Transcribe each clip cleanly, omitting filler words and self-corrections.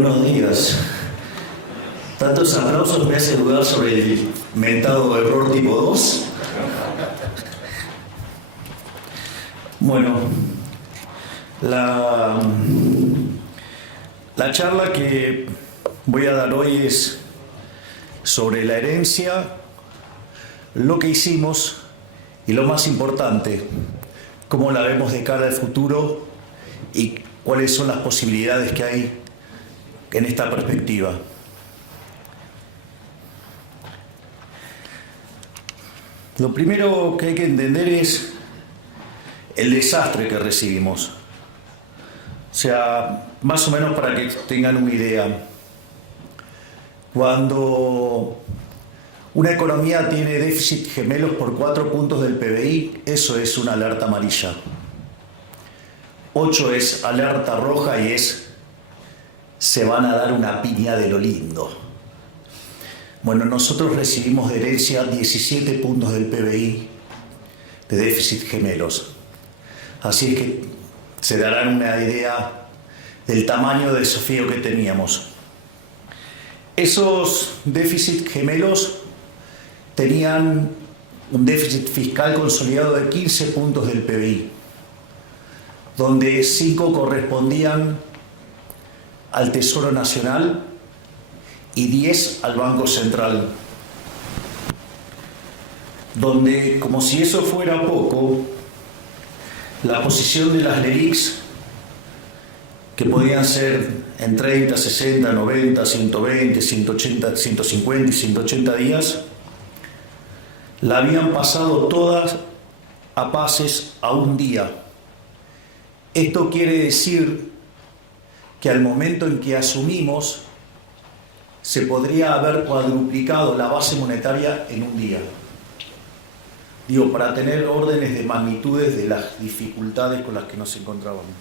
Buenos días. Tantos aplausos me hacen dudar sobre el mentado error tipo 2. Bueno, la charla que voy a dar hoy es sobre la herencia, lo que hicimos y lo más importante, cómo la vemos de cara al futuro y cuáles son las posibilidades que hay en esta perspectiva. Lo primero que hay que entender es el desastre que recibimos. O sea, más o menos para que tengan una idea. Cuando una economía tiene déficit gemelos por 4 puntos del PBI, eso es una alerta amarilla. 8 es alerta roja y se van a dar una piña de lo lindo. Bueno, nosotros recibimos de herencia 17 puntos del PBI de déficit gemelos. Así es que se darán una idea del tamaño del desafío que teníamos. Esos déficit gemelos tenían un déficit fiscal consolidado de 15 puntos del PBI, donde 5 correspondían al Tesoro Nacional y 10 al Banco Central, donde, como si eso fuera poco, la posición de las LELIQs, que podían ser en 30, 60, 90, 120, 180, 150 y 180 días, la habían pasado todas a pases a un día. Esto quiere decir que al momento en que asumimos, se podría haber cuadruplicado la base monetaria en un día. Digo, para tener órdenes de magnitudes de las dificultades con las que nos encontrábamos.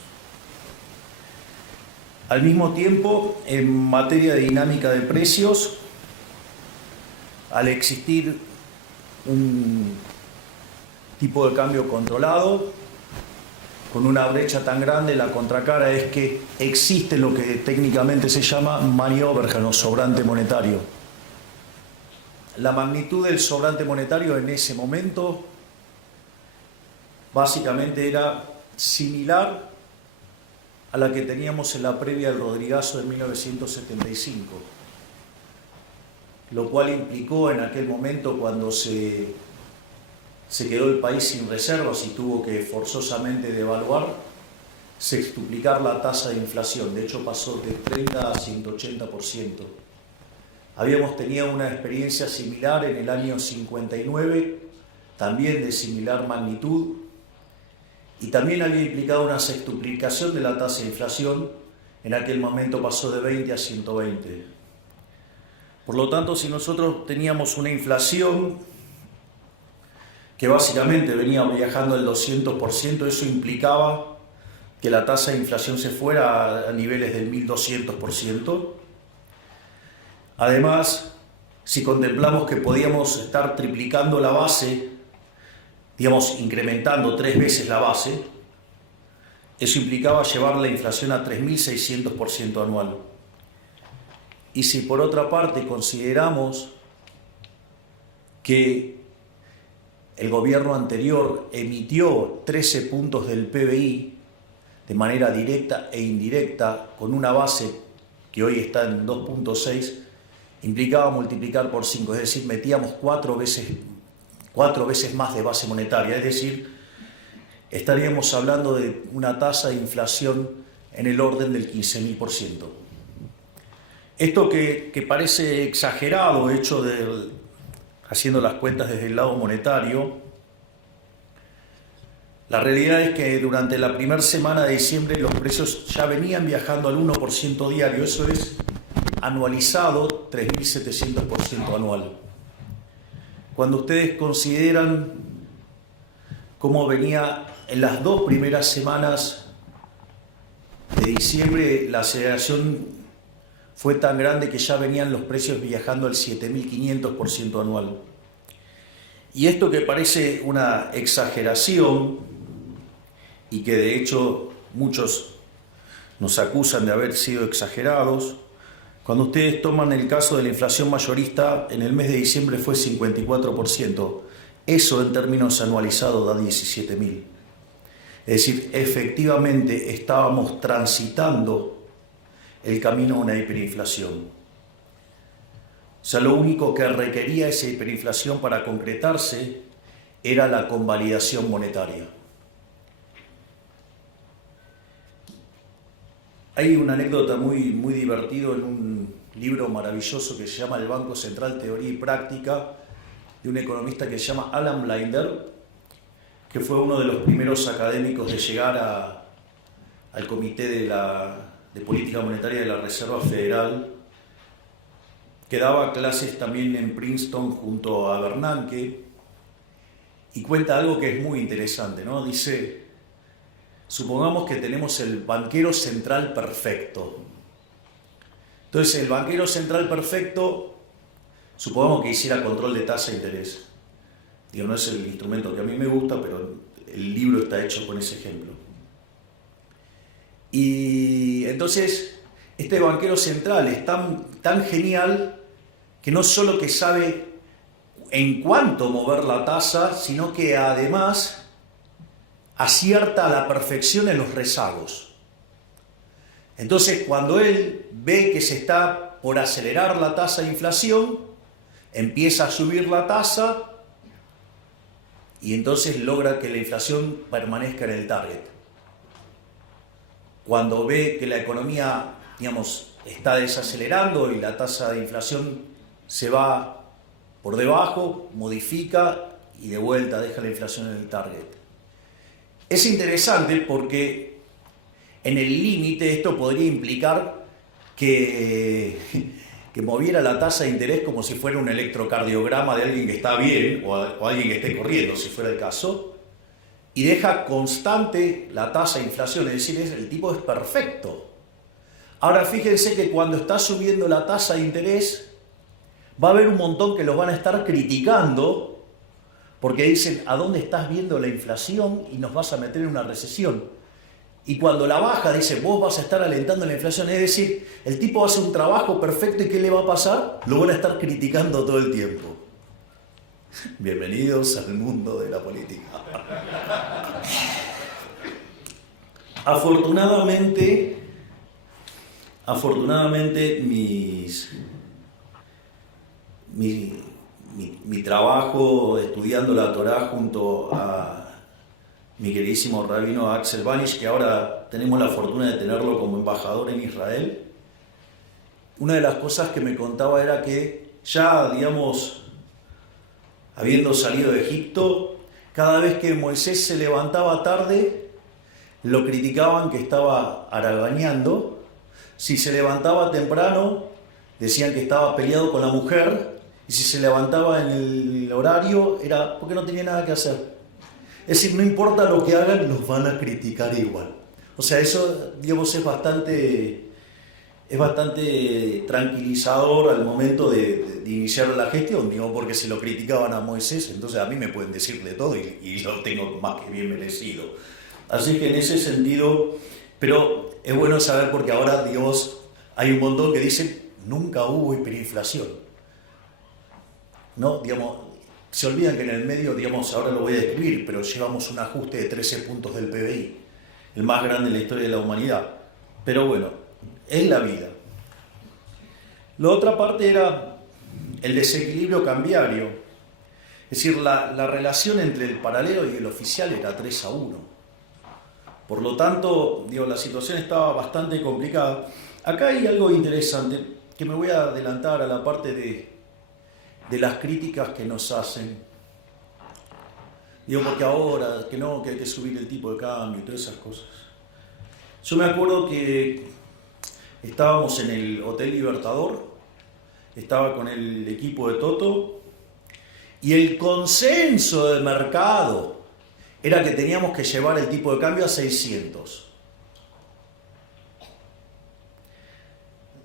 Al mismo tiempo, en materia de dinámica de precios, al existir un tipo de cambio controlado, con una brecha tan grande, la contracara es que existe lo que técnicamente se llama money overhang o sobrante monetario. La magnitud del sobrante monetario en ese momento básicamente era similar a la que teníamos en la previa del Rodrigazo de 1975, lo cual implicó en aquel momento, cuando se quedó el país sin reservas y tuvo que forzosamente devaluar, sextuplicar la tasa de inflación. De hecho, pasó de 30 a 180%. Habíamos tenido una experiencia similar en el año 59, también de similar magnitud, y también había implicado una sextuplicación de la tasa de inflación. En aquel momento pasó de 20 a 120. Por lo tanto, si nosotros teníamos una inflación que básicamente venía viajando al 200%, eso implicaba que la tasa de inflación se fuera a niveles del 1200%. Además, si contemplamos que podíamos estar triplicando la base, digamos, incrementando 3 veces la base, eso implicaba llevar la inflación a 3600% anual. Y si por otra parte consideramos que el gobierno anterior emitió 13 puntos del PBI de manera directa e indirecta, con una base que hoy está en 2.6, implicaba multiplicar por 5, es decir, metíamos 4 veces más de base monetaria, es decir, estaríamos hablando de una tasa de inflación en el orden del 15.000%. Esto que parece exagerado, hecho haciendo las cuentas desde el lado monetario, la realidad es que durante la primera semana de diciembre los precios ya venían viajando al 1% diario, eso es anualizado 3.700% anual. Cuando ustedes consideran cómo venía en las 2 primeras semanas de diciembre, la aceleración fue tan grande que ya venían los precios viajando al 7.500% anual. Y esto, que parece una exageración y que de hecho muchos nos acusan de haber sido exagerados, Cuando ustedes toman el caso de la inflación mayorista, en el mes de diciembre fue 54%. Eso en términos anualizados da 17.000. Es decir, efectivamente estábamos transitando el camino a una hiperinflación. O sea, lo único que requería esa hiperinflación para concretarse era la convalidación monetaria. Hay una anécdota muy divertida en un libro maravilloso que se llama El Banco Central, Teoría y Práctica, de un economista que se llama Alan Blinder, que fue uno de los primeros académicos de llegar al Comité de Política Monetaria de la Reserva Federal, que daba clases también en Princeton junto a Bernanke, y cuenta algo que es muy interesante, ¿no? Dice, supongamos que tenemos el banquero central perfecto. Entonces, el banquero central perfecto, supongamos que hiciera control de tasa de interés. Digo, no es el instrumento que a mí me gusta, pero el libro está hecho con ese ejemplo. Y entonces, este banquero central es tan genial que no solo que sabe en cuánto mover la tasa, sino que además acierta a la perfección en los rezagos. Entonces, cuando él ve que se está por acelerar la tasa de inflación, empieza a subir la tasa y entonces logra que la inflación permanezca en el target. Cuando ve que la economía, digamos, está desacelerando y la tasa de inflación se va por debajo, modifica y de vuelta deja la inflación en el target. Es interesante porque en el límite esto podría implicar que moviera la tasa de interés como si fuera un electrocardiograma de alguien que está bien o alguien que esté corriendo, si fuera el caso, y deja constante la tasa de inflación, es decir, el tipo es perfecto. Ahora fíjense que cuando está subiendo la tasa de interés, va a haber un montón que los van a estar criticando porque dicen, ¿a dónde estás viendo la inflación y nos vas a meter en una recesión? Y cuando la baja, dice, vos vas a estar alentando la inflación. Es decir, el tipo hace un trabajo perfecto y ¿qué le va a pasar? Lo van a estar criticando todo el tiempo. Bienvenidos al mundo de la política. Afortunadamente mi trabajo estudiando la Torá junto a mi queridísimo rabino Axel Banish, que ahora tenemos la fortuna de tenerlo como embajador en Israel, una de las cosas que me contaba era que ya, digamos, habiendo salido de Egipto, cada vez que Moisés se levantaba tarde, lo criticaban que estaba haraganeando. Si se levantaba temprano, decían que estaba peleado con la mujer, y si se levantaba en el horario, era porque no tenía nada que hacer. Es decir, no importa lo que hagan, los van a criticar igual. O sea, eso, digamos, es bastante tranquilizador al momento de iniciar la gestión, digo, porque si lo criticaban a Moisés, entonces a mí me pueden decir de todo y lo tengo más que bien merecido. Así que en ese sentido, pero es bueno saber porque ahora, digamos, hay un montón que dicen, nunca hubo hiperinflación. ¿No? Digamos, se olvidan que en el medio, digamos, ahora lo voy a describir, pero llevamos un ajuste de 13 puntos del PBI, el más grande en la historia de la humanidad. Pero bueno, es la vida. La otra parte era el desequilibrio cambiario. Es decir, la relación entre el paralelo y el oficial era 3-1. Por lo tanto, digo, la situación estaba bastante complicada. Acá hay algo interesante, que me voy a adelantar a la parte de las críticas que nos hacen. Digo, porque ahora, que no, que hay que subir el tipo de cambio y todas esas cosas. Yo me acuerdo que estábamos en el Hotel Libertador, estaba con el equipo de Toto, y el consenso del mercado era que teníamos que llevar el tipo de cambio a 600.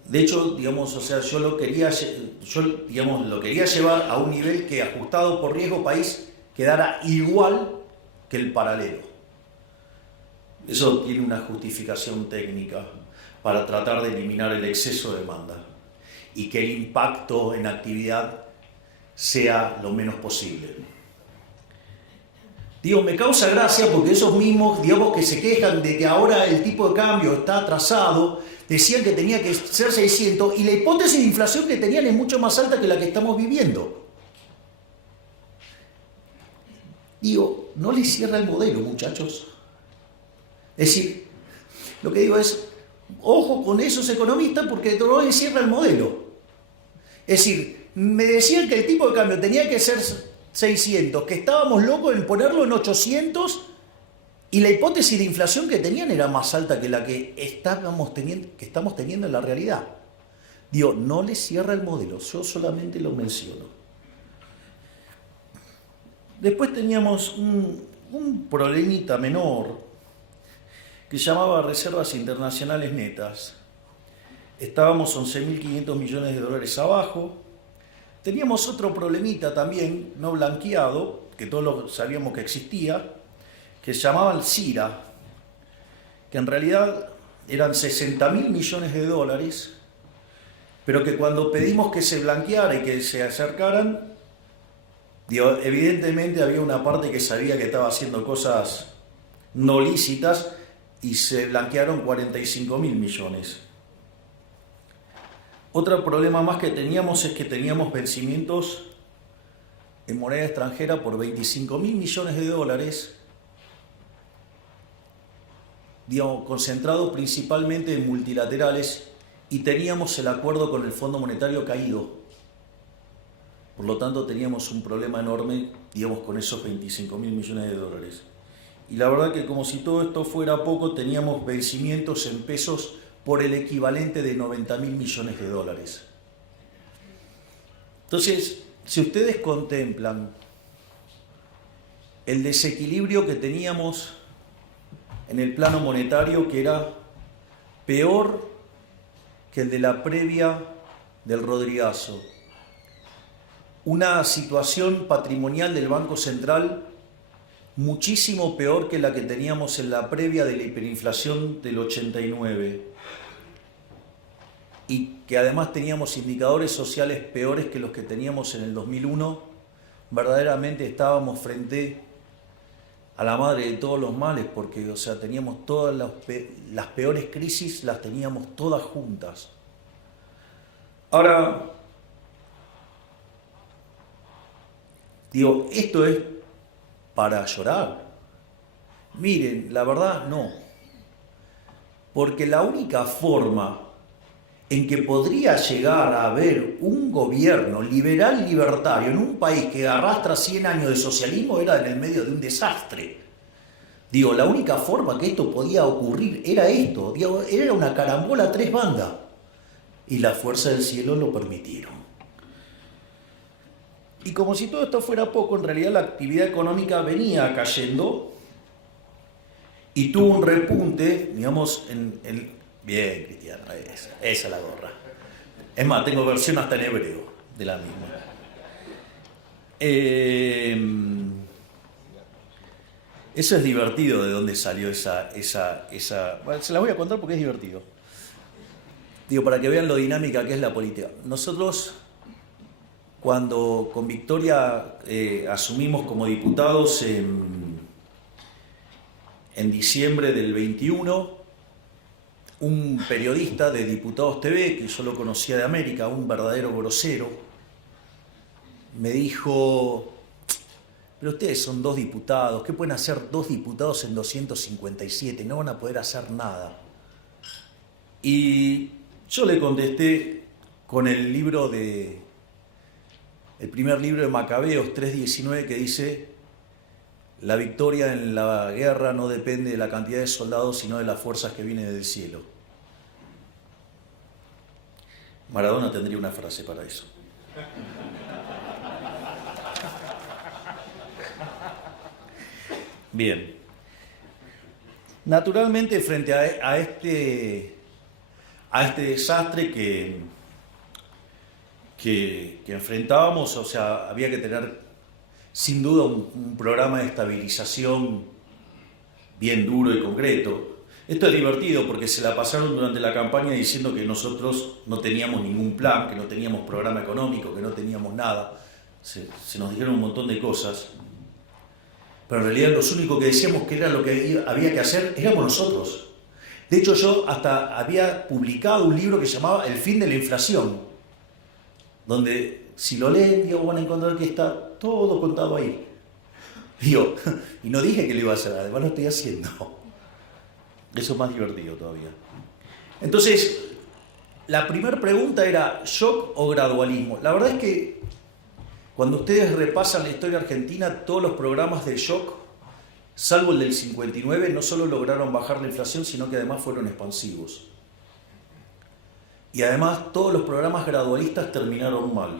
De hecho, digamos, o sea, yo lo quería llevar a un nivel que, ajustado por riesgo país, quedara igual que el paralelo. Eso tiene una justificación técnica para tratar de eliminar el exceso de demanda. y que el impacto en actividad sea lo menos posible. Digo, me causa gracia porque esos mismos, digamos, que se quejan de que ahora el tipo de cambio está atrasado, decían que tenía que ser 600 y la hipótesis de inflación que tenían es mucho más alta que la que estamos viviendo. Digo, no les cierra el modelo, muchachos. Es decir, lo que digo es, ojo con esos economistas porque no les cierra el modelo. Es decir, me decían que el tipo de cambio tenía que ser 600, que estábamos locos en ponerlo en 800 y la hipótesis de inflación que tenían era más alta que la que estamos teniendo en la realidad. Digo, no les cierra el modelo, yo solamente lo menciono. Después teníamos un problemita menor que se llamaba reservas internacionales netas. Estábamos 11.500 millones de dólares abajo. Teníamos otro problemita también, no blanqueado, que todos sabíamos que existía, que se llamaba el CIRA, que en realidad eran 60.000 millones de dólares, pero que cuando pedimos que se blanqueara y que se acercaran, evidentemente había una parte que sabía que estaba haciendo cosas no lícitas y se blanquearon 45.000 millones. Otro problema más que teníamos es que teníamos vencimientos en moneda extranjera por 25.000 millones de dólares, concentrados principalmente en multilaterales, y teníamos el acuerdo con el Fondo Monetario caído. Por lo tanto, teníamos un problema enorme, con esos 25.000 millones de dólares. Y la verdad que como si todo esto fuera poco, teníamos vencimientos en pesos por el equivalente de 90.000 millones de dólares. Entonces, si ustedes contemplan el desequilibrio que teníamos en el plano monetario, que era peor que el de la previa del Rodrigazo, una situación patrimonial del Banco Central muchísimo peor que la que teníamos en la previa de la hiperinflación del 89, y que además teníamos indicadores sociales peores que los que teníamos en el 2001, verdaderamente estábamos frente a la madre de todos los males, porque teníamos todas las peores crisis, las teníamos todas juntas. Ahora, esto es para llorar. Miren, la verdad no. Porque la única forma en que podría llegar a haber un gobierno liberal libertario en un país que arrastra 100 años de socialismo era en el medio de un desastre. La única forma que esto podía ocurrir era esto. Era una carambola a 3 bandas. Y la fuerza del cielo lo permitieron. Y como si todo esto fuera poco, en realidad la actividad económica venía cayendo y tuvo un repunte, Bien, Cristiano, esa es la gorra. Es más, tengo versión hasta en hebreo de la misma. Eso es divertido, de dónde salió esa... Bueno, se la voy a contar porque es divertido. Para que vean lo dinámica que es la política. Nosotros, cuando con Victoria asumimos como diputados en diciembre del 21, un periodista de Diputados TV, que yo lo conocía de América, un verdadero grosero, me dijo: pero ustedes son 2 diputados, ¿qué pueden hacer 2 diputados en 257? No van a poder hacer nada. Y yo le contesté con el primer libro de Macabeos 3:19, que dice: la victoria en la guerra no depende de la cantidad de soldados, sino de las fuerzas que vienen del cielo. Maradona tendría una frase para eso. Bien. Naturalmente, frente a este desastre que enfrentábamos, había que tener sin duda un programa de estabilización bien duro y concreto. Es Esto es divertido porque se la pasaron durante la campaña diciendo que nosotros no teníamos ningún plan, que no teníamos programa económico, que no teníamos nada. Se nos dijeron un montón de cosas. Pero en realidad los únicos que decíamos que era lo que había que hacer éramos nosotros. De hecho, yo hasta había publicado un libro que se llamaba El fin de la inflación, donde si lo leen, digo, van a encontrar que está todo contado ahí. Digo, y no dije que lo iba a hacer, además lo estoy haciendo. Eso es más divertido todavía. Entonces, la primera pregunta era, ¿shock o gradualismo? La verdad es que cuando ustedes repasan la historia argentina, todos los programas de shock, salvo el del 59, no solo lograron bajar la inflación, sino que además fueron expansivos. Y además todos los programas gradualistas terminaron mal.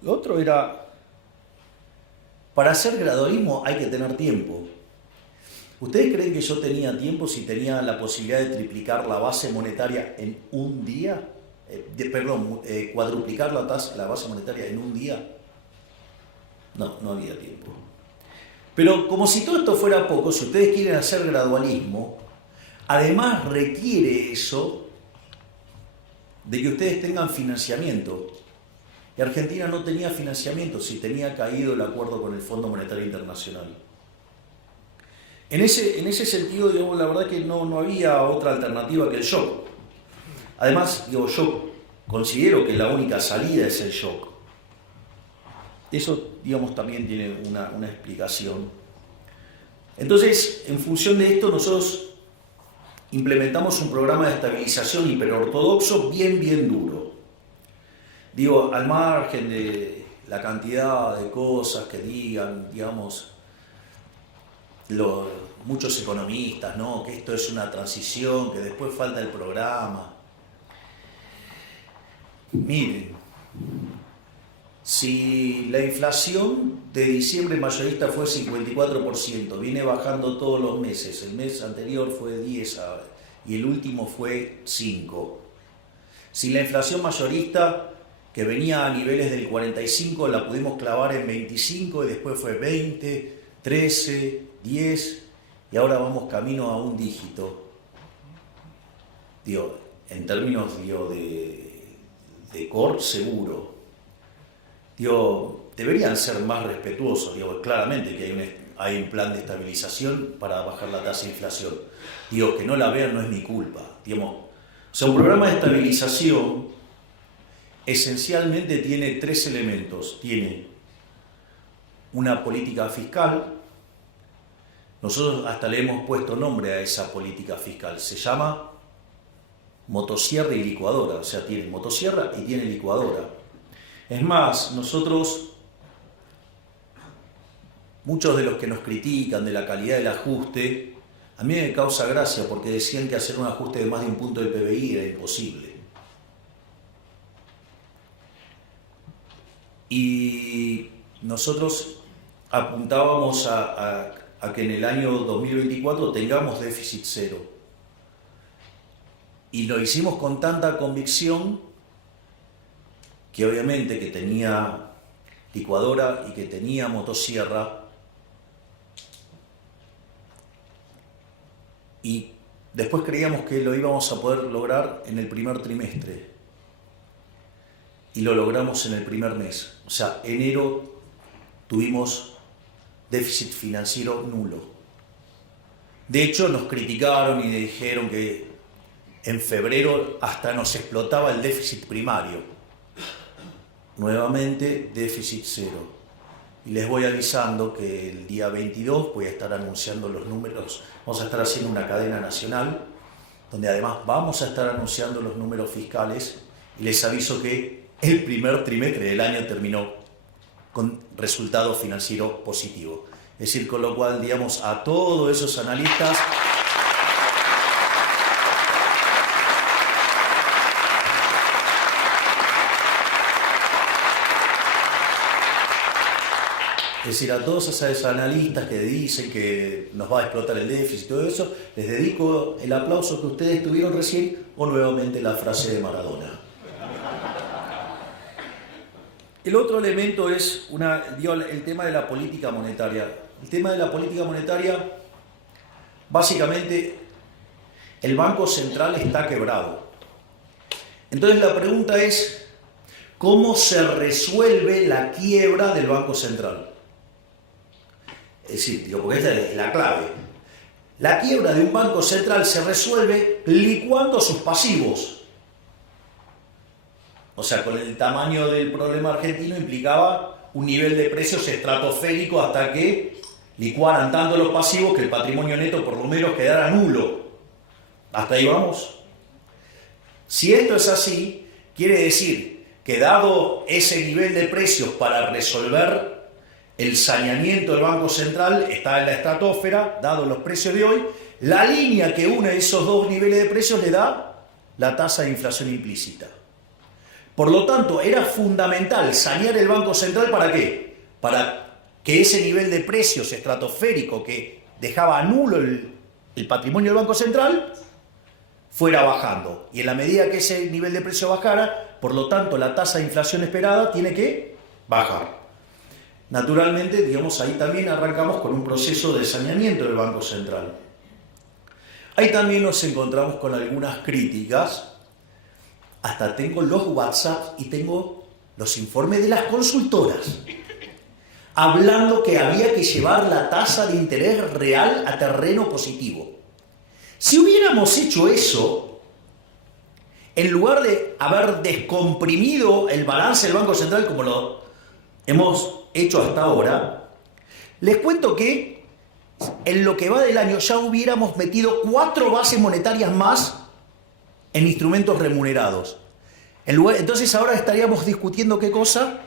Lo otro era, para hacer gradualismo hay que tener tiempo. ¿Ustedes creen que yo tenía tiempo si tenía la posibilidad de triplicar la base monetaria en un día? Cuadruplicar la base monetaria en un día. No había tiempo. Pero como si todo esto fuera poco, si ustedes quieren hacer gradualismo, además requiere eso de que ustedes tengan financiamiento. Y Argentina no tenía financiamiento si tenía caído el acuerdo con el Fondo Monetario Internacional. En ese sentido, digamos, la verdad que no había otra alternativa que el shock. Además, yo considero que la única salida es el shock. Eso, digamos, también tiene una explicación. Entonces, en función de esto, nosotros implementamos un programa de estabilización hiperortodoxo bien duro. Digo, al margen de la cantidad de cosas que digan, digamos, muchos economistas, ¿no? Que esto es una transición, que después falta el programa. Miren, si la inflación de diciembre mayorista fue 54%, viene bajando todos los meses, el mes anterior fue 10 y el último fue 5. Si la inflación mayorista, que venía a niveles del 45, la pudimos clavar en 25 y después fue 20, 13, 10 y ahora vamos camino a un dígito. Digo, en términos de core seguro. Digo, deberían ser más respetuosos. Digo, claramente que hay un plan de estabilización para bajar la tasa de inflación. Digo, que no la vean no es mi culpa. Digamos, o sea, un programa de estabilización esencialmente tiene 3 elementos. Tiene una política fiscal. Nosotros hasta le hemos puesto nombre a esa política fiscal. Se llama motosierra y licuadora. O sea, tiene motosierra y tiene licuadora. Es más, muchos de los que nos critican de la calidad del ajuste, a mí me causa gracia porque decían que hacer un ajuste de más de un punto del PBI era imposible. Y nosotros apuntábamos a que en el año 2024 tengamos déficit cero. Y lo hicimos con tanta convicción que obviamente que tenía licuadora y que tenía motosierra. Y después creíamos que lo íbamos a poder lograr en el primer trimestre. Y lo logramos en el primer mes. O sea, enero tuvimos déficit financiero nulo. De hecho, nos criticaron y dijeron que en febrero hasta nos explotaba el déficit primario. Nuevamente, déficit cero. Y les voy avisando que el día 22 voy a estar anunciando los números. Vamos a estar haciendo una cadena nacional, donde además vamos a estar anunciando los números fiscales. Y les aviso que el primer trimestre del año terminó con resultado financiero positivo. Es decir, con lo cual, digamos, a todos esos analistas es decir, a todos esos analistas que dicen que nos va a explotar el déficit y todo eso, les dedico el aplauso que ustedes tuvieron recién o nuevamente la frase de Maradona. El otro elemento es el tema de la política monetaria. El tema de la política monetaria, Básicamente, el Banco Central está quebrado. Entonces la pregunta es, ¿cómo se resuelve la quiebra del Banco Central? Es decir, porque esta es la clave. La quiebra de un banco central se resuelve licuando sus pasivos. O sea, con el tamaño del problema argentino implicaba un nivel de precios estratosférico hasta que licuaran tanto los pasivos que el patrimonio neto por lo menos quedara nulo. ¿Hasta ahí vamos? Si esto es así, quiere decir que dado ese nivel de precios para resolver el saneamiento del Banco Central está en la estratosfera, dado los precios de hoy, la línea que une esos dos niveles de precios le da la tasa de inflación implícita. Por lo tanto, era fundamental sanear el Banco Central, ¿para qué? Para que ese nivel de precios estratosférico que dejaba nulo el patrimonio del Banco Central fuera bajando. Y en la medida que ese nivel de precio bajara, por lo tanto, la tasa de inflación esperada tiene que bajar. Naturalmente, digamos, ahí también arrancamos con un proceso de saneamiento del Banco Central. Ahí también nos encontramos con algunas críticas. Hasta tengo los WhatsApp y tengo los informes de las consultoras hablando que había que llevar la tasa de interés real a terreno positivo. Si hubiéramos hecho eso, en lugar de haber descomprimido el balance del Banco Central como lo hemos hecho hasta ahora, les cuento que en lo que va del año ya hubiéramos metido 4 bases monetarias más en instrumentos remunerados. Entonces ahora estaríamos discutiendo ¿qué cosa?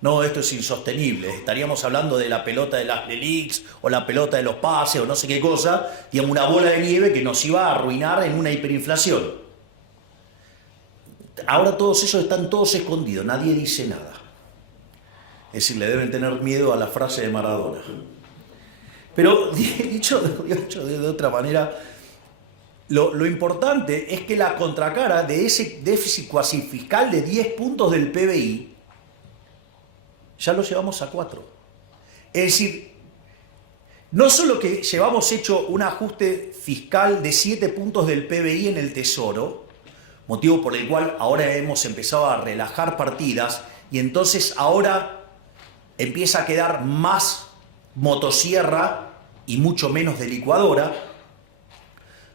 No, esto es insostenible. Estaríamos hablando de la pelota de las LELIQs o la pelota de los pases o no sé qué cosa, digamos, una bola de nieve que nos iba a arruinar en una hiperinflación. Ahora todos esos están todos escondidos, nadie dice nada. Es decir, le deben tener miedo a la frase de Maradona. Pero dicho de otra manera, lo importante es que la contracara de ese déficit cuasi fiscal de 10 puntos del PBI ya lo llevamos a 4. Es decir, no solo que llevamos hecho un ajuste fiscal de 7 puntos del PBI en el Tesoro, motivo por el cual ahora hemos empezado a relajar partidas y entonces ahora empieza a quedar más motosierra y mucho menos de licuadora.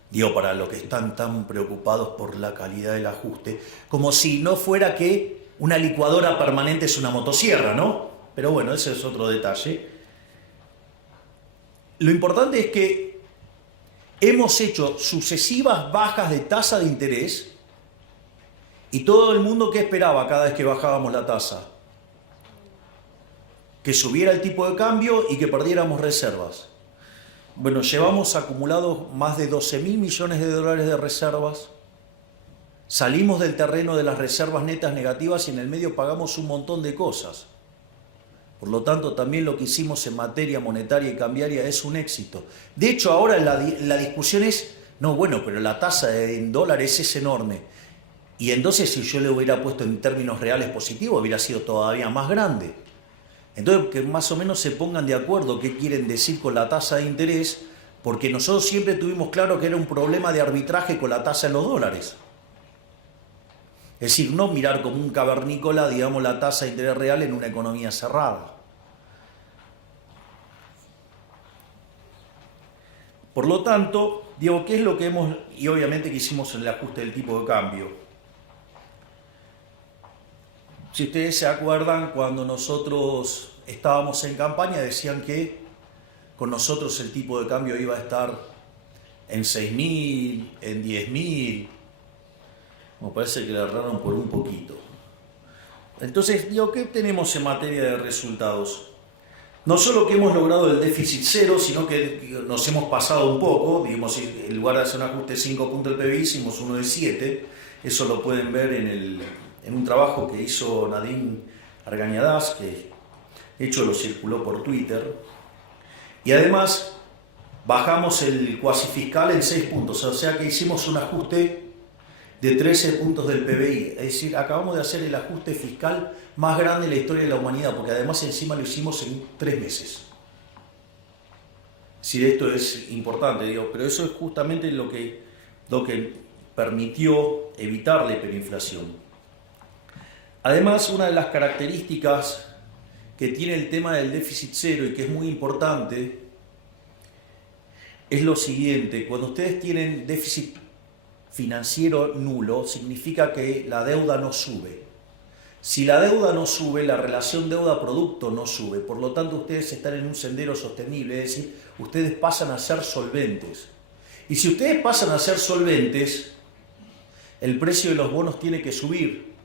Digo, para los que están tan preocupados por la calidad del ajuste, como si no fuera que una licuadora permanente es una motosierra, ¿no? Pero bueno, ese es otro detalle. Lo importante es que hemos hecho sucesivas bajas de tasa de interés y todo el mundo, ¿qué esperaba cada vez que bajábamos la tasa? Que subiera el tipo de cambio y que perdiéramos reservas. Bueno, llevamos acumulados más de 12.000 millones de dólares de reservas. Salimos del terreno de las reservas netas negativas y en el medio pagamos un montón de cosas. Por lo tanto, también lo que hicimos en materia monetaria y cambiaria es un éxito. De hecho, ahora la discusión es, no, bueno, pero la tasa en dólares es enorme. Y entonces, si yo le hubiera puesto en términos reales positivos, hubiera sido todavía más grande. Entonces, que más o menos se pongan de acuerdo qué quieren decir con la tasa de interés, porque nosotros siempre tuvimos claro que era un problema de arbitraje con la tasa en los dólares. Es decir, no mirar como un cavernícola, digamos, la tasa de interés real en una economía cerrada. Por lo tanto, digo, ¿qué es lo que hemos, y obviamente que hicimos en el ajuste del tipo de cambio? Si ustedes se acuerdan, cuando nosotros estábamos en campaña, decían que con nosotros el tipo de cambio iba a estar en 6.000, en 10.000. Me parece que le erraron por un poquito. Entonces, digo, ¿qué tenemos en materia de resultados? No solo que hemos logrado el déficit cero, sino que nos hemos pasado un poco. Digamos, en lugar de hacer un ajuste de 5 puntos del PBI, hicimos uno de 7. Eso lo pueden ver en un trabajo que hizo Nadine Argañadás, que de hecho lo circuló por Twitter. Y además, bajamos el cuasi fiscal en 6 puntos. O sea que hicimos un ajuste de 13 puntos del PBI, es decir, acabamos de hacer el ajuste fiscal más grande en la historia de la humanidad, porque además encima lo hicimos en 3 meses. Sí, esto es importante, digo, pero eso es justamente lo que permitió evitar la hiperinflación. Además, una de las características que tiene el tema del déficit cero y que es muy importante es lo siguiente: cuando ustedes tienen déficit financiero nulo, significa que la deuda no sube. Si la deuda no sube, la relación deuda-producto no sube. Por lo tanto, ustedes están en un sendero sostenible, es decir, ustedes pasan a ser solventes. Y si ustedes pasan a ser solventes, el precio de los bonos tiene que subir.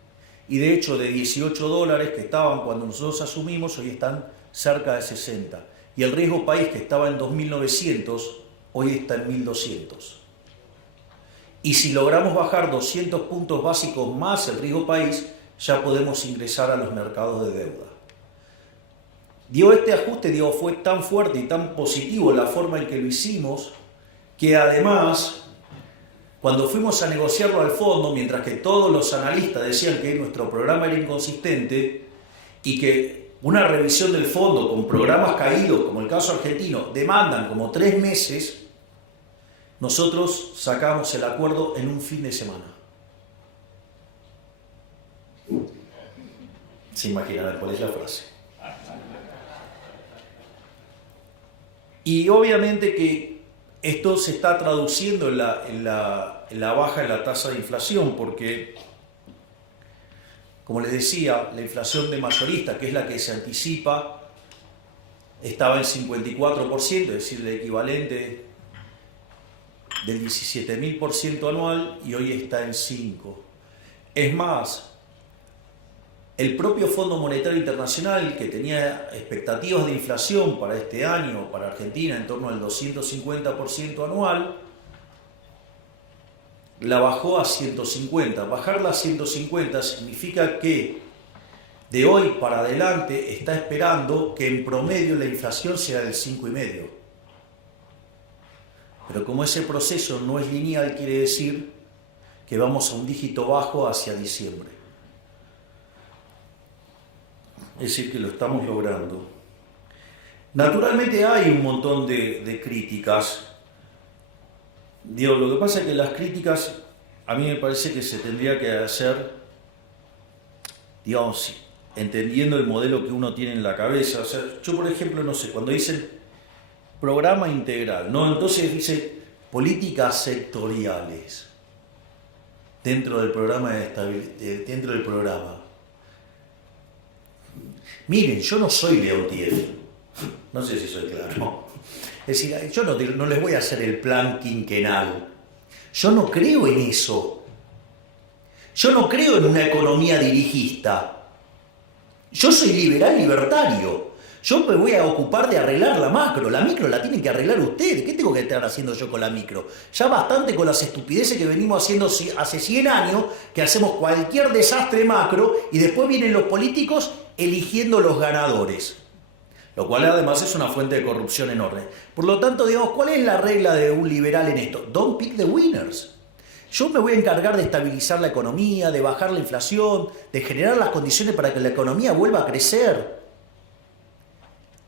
Y de hecho, de $18 que estaban cuando nosotros asumimos, hoy están cerca de 60. Y el riesgo país, que estaba en 2.900, hoy está en 1.200. Y si logramos bajar 200 puntos básicos más el riesgo país, ya podemos ingresar a los mercados de deuda. Este ajuste fue tan fuerte y tan positivo la forma en que lo hicimos, que además, cuando fuimos a negociarlo al fondo, mientras que todos los analistas decían que nuestro programa era inconsistente y que una revisión del fondo con programas caídos, como el caso argentino, demandan como 3 meses, nosotros sacamos el acuerdo en un fin de semana. Se imaginarán cuál es la frase. Y obviamente que esto se está traduciendo en la baja en la tasa de inflación, porque, como les decía, la inflación de mayorista, que es la que se anticipa, estaba en 54%, es decir, el equivalente del 17.000% anual, y hoy está en 5%. Es más, el propio Fondo Monetario Internacional, que tenía expectativas de inflación para este año, para Argentina, en torno al 250% anual, la bajó a 150. Bajarla a 150 significa que de hoy para adelante está esperando que en promedio la inflación sea del 5,5. Pero como ese proceso no es lineal, quiere decir que vamos a un dígito bajo hacia diciembre. Es decir, que lo estamos logrando. Naturalmente hay un montón de críticas. Lo que pasa es que las críticas, a mí me parece que se tendría que hacer, entendiendo el modelo que uno tiene en la cabeza. O sea, yo, por ejemplo, no sé, cuando dicen programa integral, ¿no? Entonces dice políticas sectoriales dentro del programa dentro del programa. Miren, yo no soy Leontiev, no sé si soy claro. Es decir, yo no les voy a hacer el plan quinquenal. Yo no creo en eso. Yo no creo en una economía dirigista. Yo soy liberal libertario. Yo me voy a ocupar de arreglar la macro. La micro la tienen que arreglar ustedes. ¿Qué tengo que estar haciendo yo con la micro? Ya bastante con las estupideces que venimos haciendo hace 100 años, que hacemos cualquier desastre macro y después vienen los políticos eligiendo los ganadores. Lo cual además es una fuente de corrupción enorme. Por lo tanto, ¿cuál es la regla de un liberal en esto? Don't pick the winners. Yo me voy a encargar de estabilizar la economía, de bajar la inflación, de generar las condiciones para que la economía vuelva a crecer.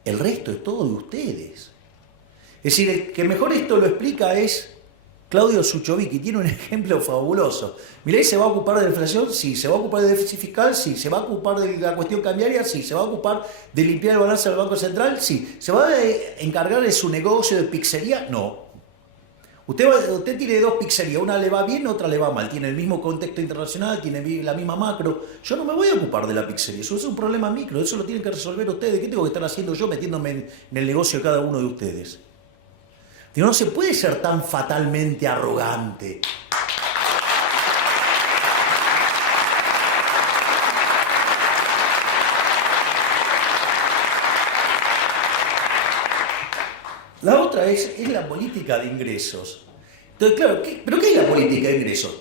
El resto es todo de ustedes. Es decir, el que mejor esto lo explica es Claudio Suchovicki. Tiene un ejemplo fabuloso. Milei se va a ocupar de la inflación, sí. Se va a ocupar del déficit fiscal, sí. Se va a ocupar de la cuestión cambiaria, sí. Se va a ocupar de limpiar el balance del Banco Central, sí. ¿Se va a encargar de su negocio de pizzería? No. Usted tiene 2 pizzerías, una le va bien, otra le va mal. Tiene el mismo contexto internacional, tiene la misma macro. Yo no me voy a ocupar de la pizzería, eso es un problema micro, eso lo tienen que resolver ustedes. ¿Qué tengo que estar haciendo yo metiéndome en el negocio de cada uno de ustedes? No se puede ser tan fatalmente arrogante. La otra es la política de ingresos. Entonces, claro, ¿pero qué es la política de ingresos?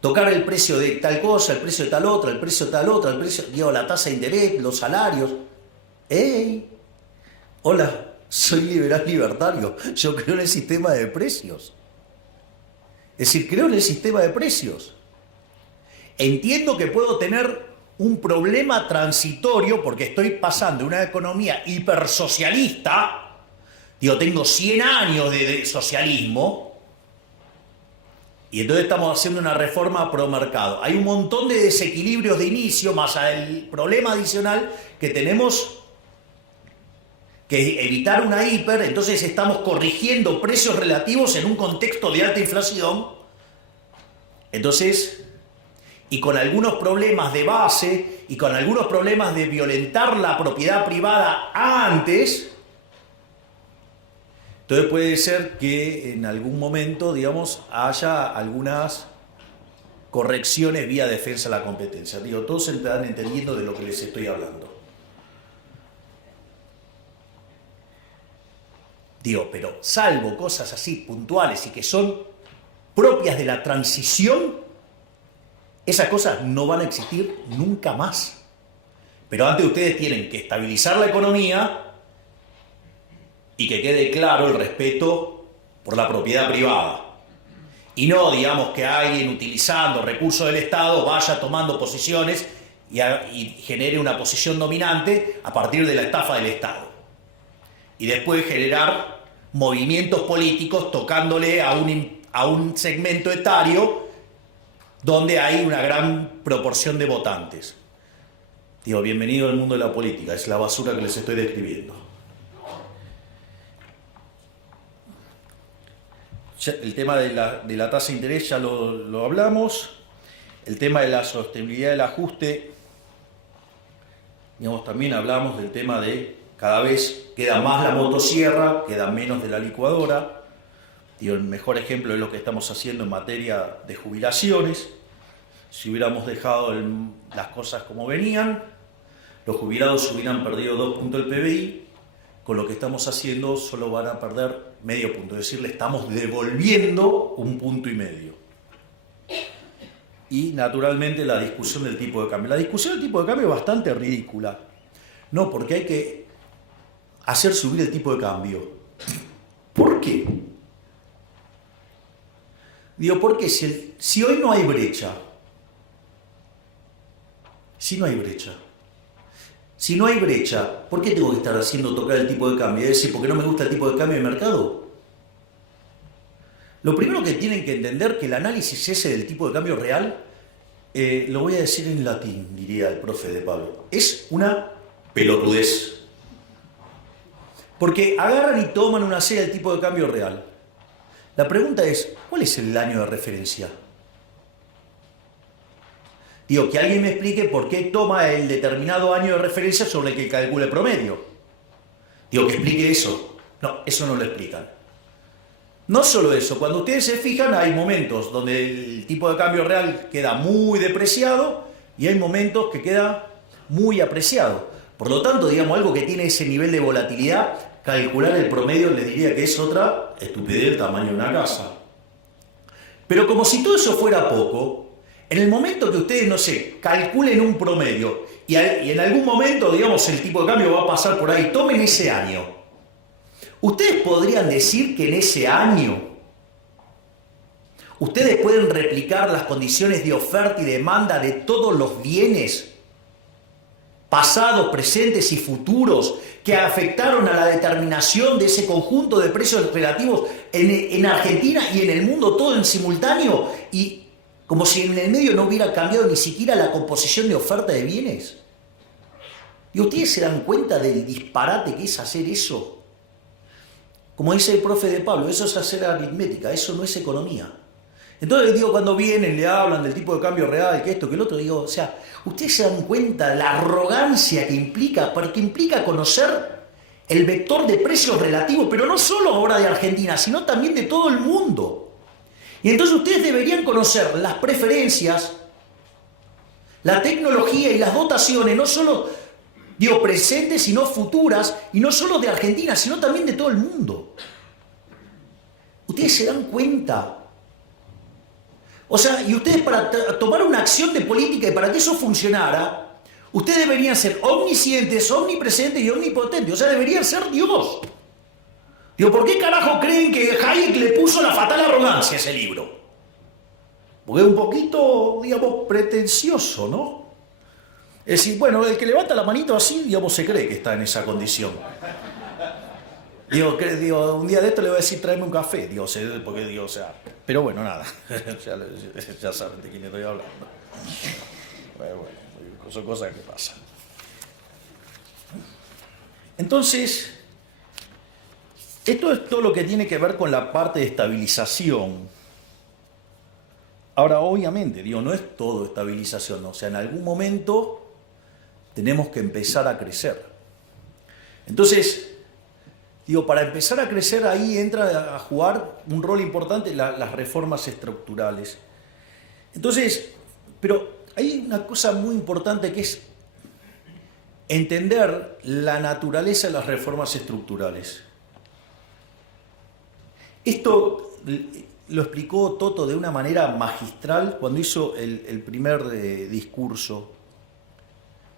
Tocar el precio de tal cosa, el precio de tal otra, el precio de tal otra, el precio, la tasa de interés, los salarios. ¡Ey! Hola, soy liberal libertario. Yo creo en el sistema de precios. Es decir, creo en el sistema de precios. Entiendo que puedo tener un problema transitorio porque estoy pasando de una economía hipersocialista, Digo, tengo 100 años de socialismo y entonces estamos haciendo una reforma pro mercado. Hay un montón de desequilibrios de inicio, más el problema adicional que tenemos que evitar una hiper, entonces estamos corrigiendo precios relativos en un contexto de alta inflación. Entonces, y con algunos problemas de base y con algunos problemas de violentar la propiedad privada antes, entonces puede ser que en algún momento, digamos, haya algunas correcciones vía defensa de la competencia. Digo, todos se están entendiendo de lo que les estoy hablando. Digo, pero salvo cosas así puntuales y que son propias de la transición, esas cosas no van a existir nunca más. Pero antes ustedes tienen que estabilizar la economía y que quede claro el respeto por la propiedad privada. Y no, digamos, que alguien utilizando recursos del Estado vaya tomando posiciones y genere una posición dominante a partir de la estafa del Estado. Y después generar movimientos políticos tocándole a un segmento etario donde hay una gran proporción de votantes. Digo, bienvenido al mundo de la política, es la basura que les estoy describiendo. El tema de la tasa de interés ya lo hablamos. El tema de la sostenibilidad del ajuste, digamos, también hablamos del tema de cada vez queda más la motosierra, queda menos de la licuadora. Digo, el mejor ejemplo es lo que estamos haciendo en materia de jubilaciones. Si hubiéramos dejado las cosas como venían, los jubilados hubieran perdido 2 puntos del PBI. Con lo que estamos haciendo solo van a perder medio punto. Es decir, le estamos devolviendo 1,5 puntos. Y naturalmente la discusión del tipo de cambio. La discusión del tipo de cambio es bastante ridícula. No, porque hay que hacer subir el tipo de cambio. ¿Por qué? Digo, porque si hoy no hay brecha, si no hay brecha, ¿por qué tengo que estar haciendo tocar el tipo de cambio? Es decir, ¿porque no me gusta el tipo de cambio de mercado? Lo primero que tienen que entender que el análisis ese del tipo de cambio real, lo voy a decir en latín, diría el profe de Pablo, es una pelotudez. Porque agarran y toman una serie del tipo de cambio real. La pregunta es, ¿cuál es el año de referencia? Digo, que alguien me explique por qué toma el determinado año de referencia sobre el que calcula el promedio. Digo, que explique eso. No, eso no lo explican. No solo eso, cuando ustedes se fijan, hay momentos donde el tipo de cambio real queda muy depreciado y hay momentos que queda muy apreciado. Por lo tanto, digamos, algo que tiene ese nivel de volatilidad, calcular el promedio les diría que es otra estupidez del tamaño de una casa. Pero como si todo eso fuera poco, en el momento que ustedes, no sé, calculen un promedio y en algún momento, digamos, el tipo de cambio va a pasar por ahí, tomen ese año. Ustedes podrían decir que en ese año ustedes pueden replicar las condiciones de oferta y demanda de todos los bienes pasados, presentes y futuros que afectaron a la determinación de ese conjunto de precios relativos en Argentina y en el mundo todo en simultáneo, y como si en el medio no hubiera cambiado ni siquiera la composición de oferta de bienes. ¿Y ustedes se dan cuenta del disparate que es hacer eso? Como dice el profe de Pablo, eso es hacer aritmética, eso no es economía. Entonces les digo, cuando vienen, le hablan del tipo de cambio real, que esto, que el otro, digo, o sea, ustedes se dan cuenta de la arrogancia que implica, porque implica conocer el vector de precios relativos, pero no solo ahora de Argentina, sino también de todo el mundo. Y entonces ustedes deberían conocer las preferencias, la tecnología y las dotaciones, no solo, digo, presentes, sino futuras, y no solo de Argentina, sino también de todo el mundo. Ustedes se dan cuenta. O sea, y ustedes para tomar una acción de política y para que eso funcionara, ustedes deberían ser omniscientes, omnipresentes y omnipotentes. O sea, deberían ser Dios. Digo, ¿por qué carajo creen que Hayek le puso La fatal arrogancia a ese libro? Porque es un poquito, digamos, pretencioso, ¿no? Es decir, bueno, el que levanta la manito así, digamos, se cree que está en esa condición. Digo, un día de esto le voy a decir tráeme un café, porque digo, o sea, pero bueno, nada, ya saben de quién estoy hablando. Bueno, son cosas que pasan. Entonces, esto es todo lo que tiene que ver con la parte de estabilización. Ahora, obviamente, no es todo estabilización, o sea, en algún momento tenemos que empezar a crecer. Entonces, para empezar a crecer ahí entra a jugar un rol importante las reformas estructurales. Entonces, pero hay una cosa muy importante que es entender la naturaleza de las reformas estructurales. Esto lo explicó Toto de una manera magistral cuando hizo el primer discurso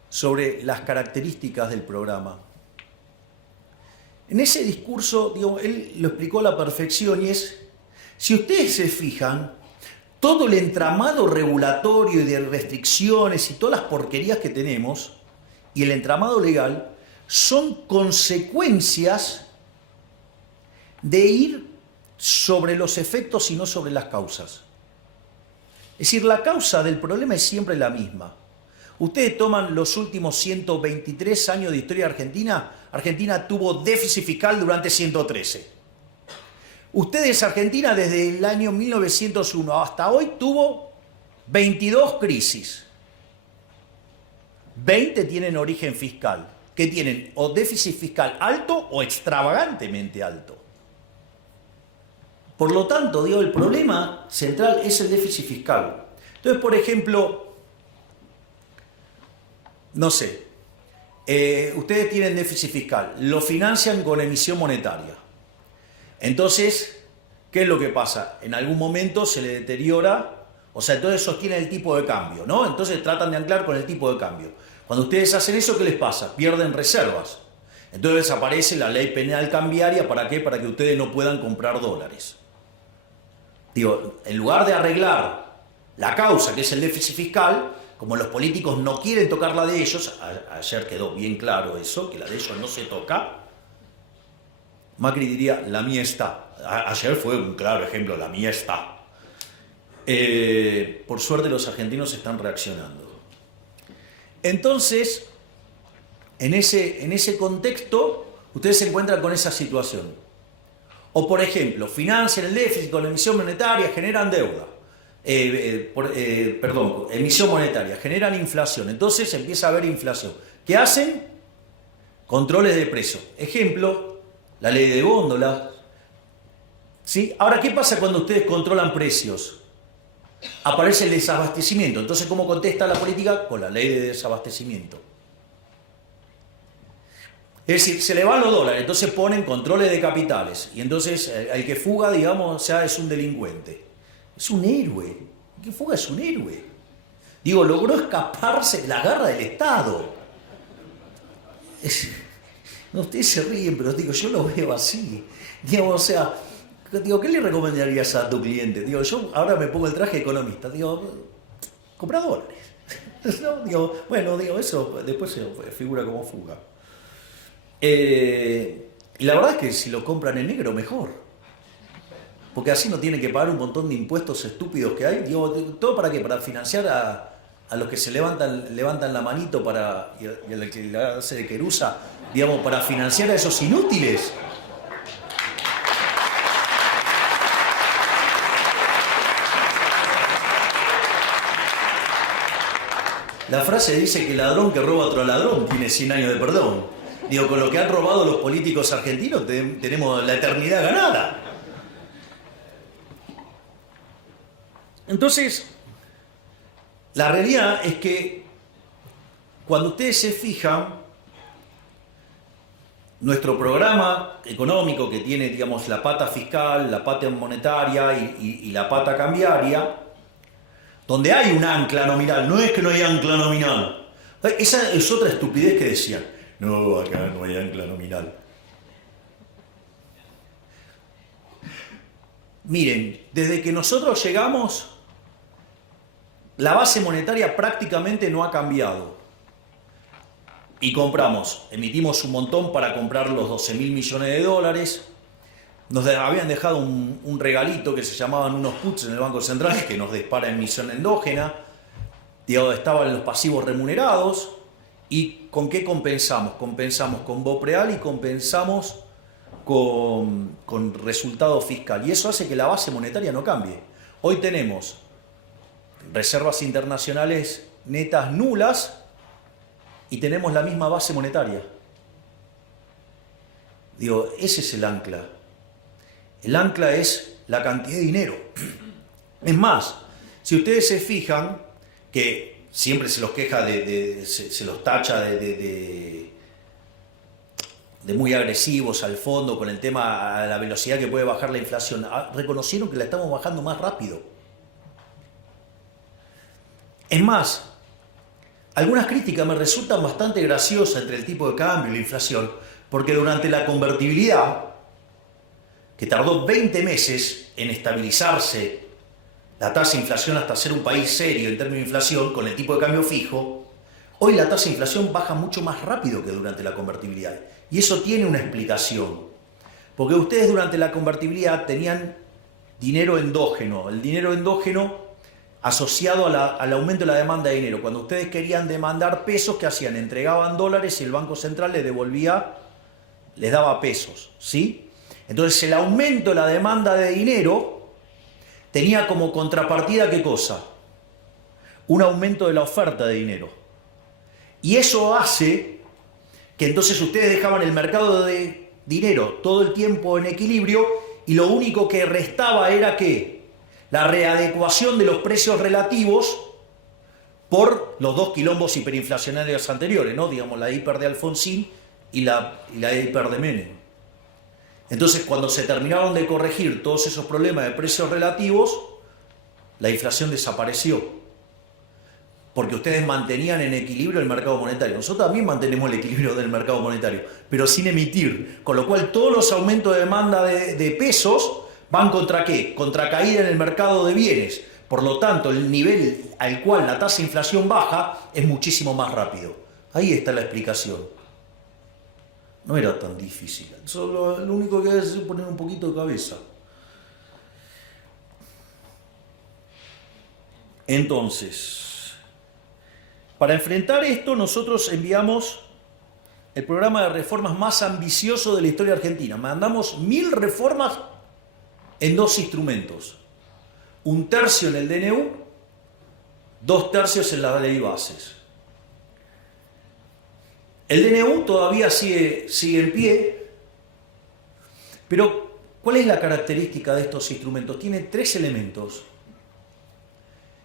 sobre las características del programa. En ese discurso, él lo explicó a la perfección y es, si ustedes se fijan, todo el entramado regulatorio y de restricciones y todas las porquerías que tenemos y el entramado legal son consecuencias de ir sobre los efectos y no sobre las causas. Es decir, la causa del problema es siempre la misma. Ustedes toman los últimos 123 años de historia argentina, Argentina tuvo déficit fiscal durante 113. Ustedes, Argentina, desde el año 1901 hasta hoy tuvo 22 crisis. 20 tienen origen fiscal, que tienen o déficit fiscal alto o extravagantemente alto. Por lo tanto, el problema central es el déficit fiscal. Entonces, por ejemplo, no sé, ustedes tienen déficit fiscal, lo financian con emisión monetaria. Entonces, ¿qué es lo que pasa? En algún momento se le deteriora, o sea, entonces sostienen el tipo de cambio, ¿no? Entonces tratan de anclar con el tipo de cambio. Cuando ustedes hacen eso, ¿qué les pasa? Pierden reservas. Entonces aparece la ley penal cambiaria, ¿para qué? Para que ustedes no puedan comprar dólares. En lugar de arreglar la causa, que es el déficit fiscal, como los políticos no quieren tocar la de ellos, ayer quedó bien claro eso, que la de ellos no se toca, Macri diría, la mía está. Ayer fue un claro ejemplo, la mía está. Por suerte los argentinos están reaccionando. Entonces, en ese contexto, ustedes se encuentran con esa situación. O por ejemplo, financian el déficit con la emisión monetaria, generan deuda. Emisión monetaria, generan inflación. Entonces empieza a haber inflación. ¿Qué hacen? Controles de precios. Ejemplo, la ley de góndola. ¿Sí? Ahora, ¿qué pasa cuando ustedes controlan precios? Aparece el desabastecimiento. Entonces, ¿cómo contesta la política? Con la ley de desabastecimiento. Es decir, se le van los dólares, entonces ponen controles de capitales. Y entonces el que fuga, es un delincuente. Es un héroe. El que fuga es un héroe. Logró escaparse de la garra del Estado. No, ustedes se ríen, pero yo lo veo así. ¿Qué le recomendarías a tu cliente? Yo ahora me pongo el traje de economista. Compra dólares. Eso después se figura como fuga. Y la verdad es que si lo compran en negro, mejor. Porque así no tienen que pagar un montón de impuestos estúpidos que hay. ¿Todo para qué? Para financiar a los que se levantan la manito y a que le hace de querusa, para financiar a esos inútiles. La frase dice que el ladrón que roba a otro ladrón tiene 100 años de perdón. Con lo que han robado los políticos argentinos tenemos la eternidad ganada. Entonces, la realidad es que cuando ustedes se fijan, nuestro programa económico que tiene, la pata fiscal, la pata monetaria y la pata cambiaria, donde hay un ancla nominal, no es que no hay ancla nominal. Esa es otra estupidez que decían. No, acá no hay ancla nominal. Miren, desde que nosotros llegamos, la base monetaria prácticamente no ha cambiado. y compramos, emitimos un montón para comprar los 12.000 millones de dólares. Nos habían dejado un regalito que se llamaban unos puts en el Banco Central que nos dispara emisión endógena. Estaban los pasivos remunerados. ¿Y con qué compensamos? Compensamos con Bopreal y compensamos con resultado fiscal. Y eso hace que la base monetaria no cambie. Hoy tenemos reservas internacionales netas nulas y tenemos la misma base monetaria. Ese es el ancla. El ancla es la cantidad de dinero. Es más, si ustedes se fijan que siempre se los queja se los tacha de muy agresivos al fondo con el tema a la velocidad que puede bajar la inflación, reconocieron que la estamos bajando más rápido. Es más, algunas críticas me resultan bastante graciosas entre el tipo de cambio y la inflación, porque durante la convertibilidad, que tardó 20 meses en estabilizarse la tasa de inflación hasta ser un país serio en términos de inflación con el tipo de cambio fijo, hoy la tasa de inflación baja mucho más rápido que durante la convertibilidad. Y eso tiene una explicación. Porque ustedes durante la convertibilidad tenían dinero endógeno. El dinero endógeno asociado al aumento de la demanda de dinero. Cuando ustedes querían demandar pesos, ¿qué hacían? Entregaban dólares y el Banco Central les daba pesos, ¿sí? Entonces el aumento de la demanda de dinero tenía como contrapartida, ¿qué cosa? Un aumento de la oferta de dinero. Y eso hace que entonces ustedes dejaban el mercado de dinero todo el tiempo en equilibrio y lo único que restaba era ¿qué? La readecuación de los precios relativos por los dos quilombos hiperinflacionarios anteriores, ¿no? Digamos, la hiper de Alfonsín y la hiper de Menem. Entonces, cuando se terminaron de corregir todos esos problemas de precios relativos, la inflación desapareció. Porque ustedes mantenían en equilibrio el mercado monetario. Nosotros también mantenemos el equilibrio del mercado monetario, pero sin emitir. Con lo cual, todos los aumentos de demanda de pesos van contra ¿qué? Contra caída en el mercado de bienes. Por lo tanto, el nivel al cual la tasa de inflación baja es muchísimo más rápido. Ahí está la explicación. No era tan difícil. Solo lo único que hay es poner un poquito de cabeza. Entonces, para enfrentar esto, nosotros enviamos el programa de reformas más ambicioso de la historia argentina. Mandamos 1000 reformas en 2 instrumentos. 1/3 en el DNU, 2/3 en la ley bases. El DNU todavía sigue en pie, pero ¿cuál es la característica de estos instrumentos? Tiene 3 elementos.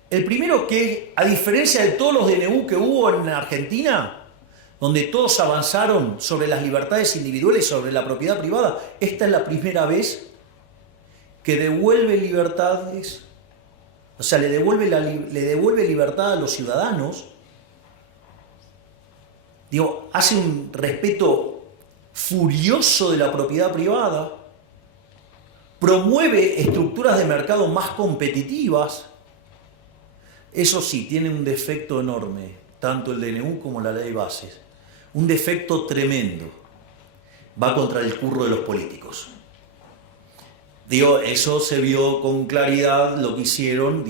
El primero, que a diferencia de todos los DNU que hubo en Argentina, donde todos avanzaron sobre las libertades individuales, sobre la propiedad privada, esta es la primera vez que devuelve libertades, o sea, le devuelve libertad a los ciudadanos. Hace un respeto furioso de la propiedad privada, promueve estructuras de mercado más competitivas. Eso sí, tiene un defecto enorme, tanto el DNU como la ley bases. Un defecto tremendo. Va contra el curro de los políticos. Eso se vio con claridad lo que hicieron,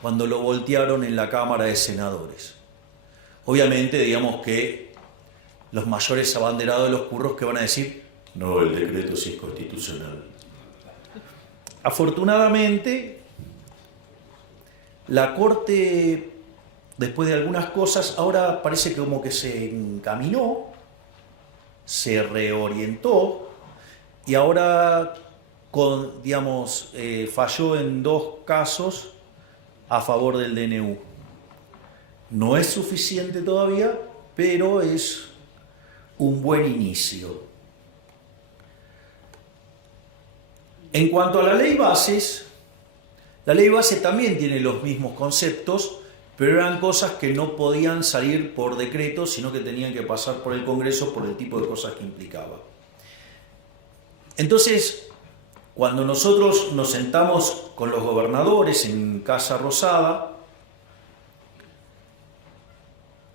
cuando lo voltearon en la Cámara de Senadores. Obviamente, que los mayores abanderados de los curros que van a decir, no, el decreto sí es constitucional. Afortunadamente, la Corte, después de algunas cosas, ahora parece que como que se encaminó, se reorientó y ahora, falló en 2 casos a favor del DNU. No es suficiente todavía, pero es un buen inicio. En cuanto a la ley base también tiene los mismos conceptos, pero eran cosas que no podían salir por decreto, sino que tenían que pasar por el Congreso por el tipo de cosas que implicaba. Entonces, cuando nosotros nos sentamos con los gobernadores en Casa Rosada,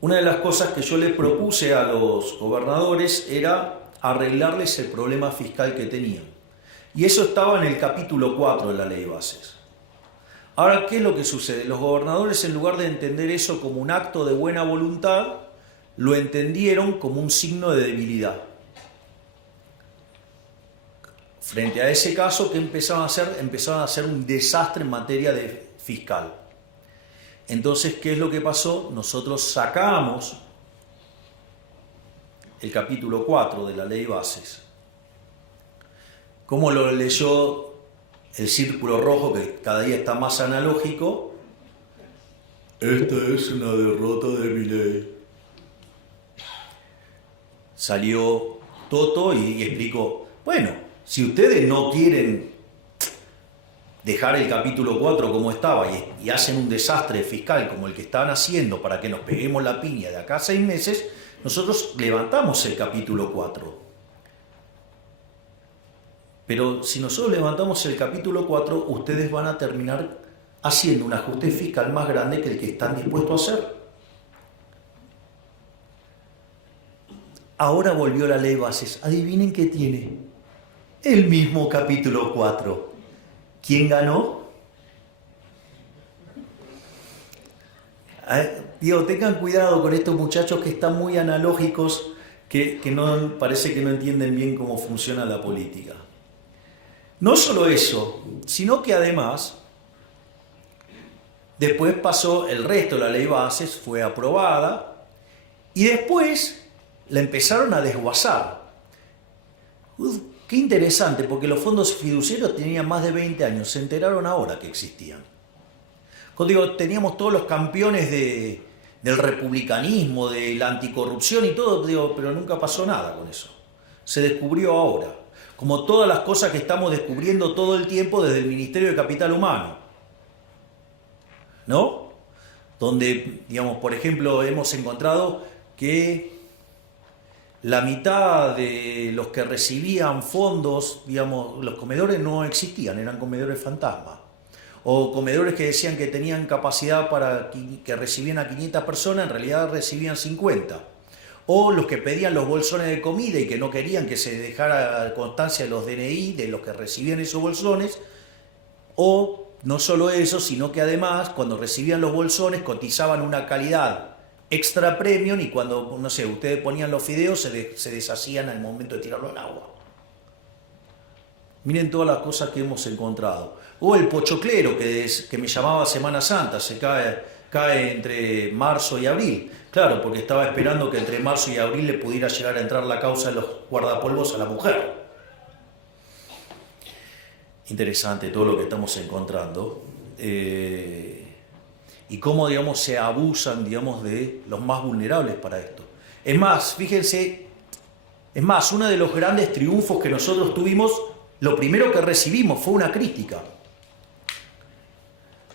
una de las cosas que yo le propuse a los gobernadores era arreglarles el problema fiscal que tenían. Y eso estaba en el capítulo 4 de la Ley de Bases. Ahora, ¿qué es lo que sucede? Los gobernadores, en lugar de entender eso como un acto de buena voluntad, lo entendieron como un signo de debilidad. Frente a ese caso, ¿qué empezaron a hacer? Empezaron a hacer un desastre en materia de fiscal. Entonces, ¿qué es lo que pasó? Nosotros sacamos el capítulo 4 de la Ley Bases. ¿Cómo lo leyó el círculo rojo, que cada día está más analógico? Esta es una derrota de Milei. Salió Toto y explicó, bueno, si ustedes no quieren dejar el capítulo 4 como estaba y hacen un desastre fiscal como el que estaban haciendo para que nos peguemos la piña de acá a 6 meses, nosotros levantamos el capítulo 4. Pero si nosotros levantamos el capítulo 4, ustedes van a terminar haciendo un ajuste fiscal más grande que el que están dispuestos a hacer. Ahora volvió la Ley de Bases. Adivinen qué tiene. El mismo capítulo 4. ¿Quién ganó? Digo, tengan cuidado con estos muchachos que están muy analógicos, que no, parece que no entienden bien cómo funciona la política. No solo eso, sino que además, después pasó el resto de la Ley de Bases, fue aprobada, y después la empezaron a desguazar. Qué interesante, porque los fondos fiduciarios tenían más de 20 años, se enteraron ahora que existían. Cuando digo, teníamos todos los campeones del republicanismo, de la anticorrupción y todo, digo, pero nunca pasó nada con eso. Se descubrió ahora, como todas las cosas que estamos descubriendo todo el tiempo desde el Ministerio de Capital Humano, ¿no? Donde, digamos, por ejemplo, hemos encontrado que la mitad de los que recibían fondos, digamos, los comedores no existían, eran comedores fantasma. O comedores que decían que tenían capacidad para que recibían a 500 personas, en realidad recibían 50. O los que pedían los bolsones de comida y que no querían que se dejara constancia de los DNI de los que recibían esos bolsones. O no solo eso, sino que además cuando recibían los bolsones cotizaban una calidad extra premium y cuando, no sé, ustedes ponían los fideos se deshacían al momento de tirarlo al agua. Miren todas las cosas que hemos encontrado. O el pochoclero que me llamaba Semana Santa, se cae entre marzo y abril. Claro, porque estaba esperando que entre marzo y abril le pudiera llegar a entrar la causa de los guardapolvos a la mujer. Interesante todo lo que estamos encontrando. Y cómo, digamos, se abusan, digamos, de los más vulnerables para esto. Es más, fíjense, uno de los grandes triunfos que nosotros tuvimos, lo primero que recibimos fue una crítica.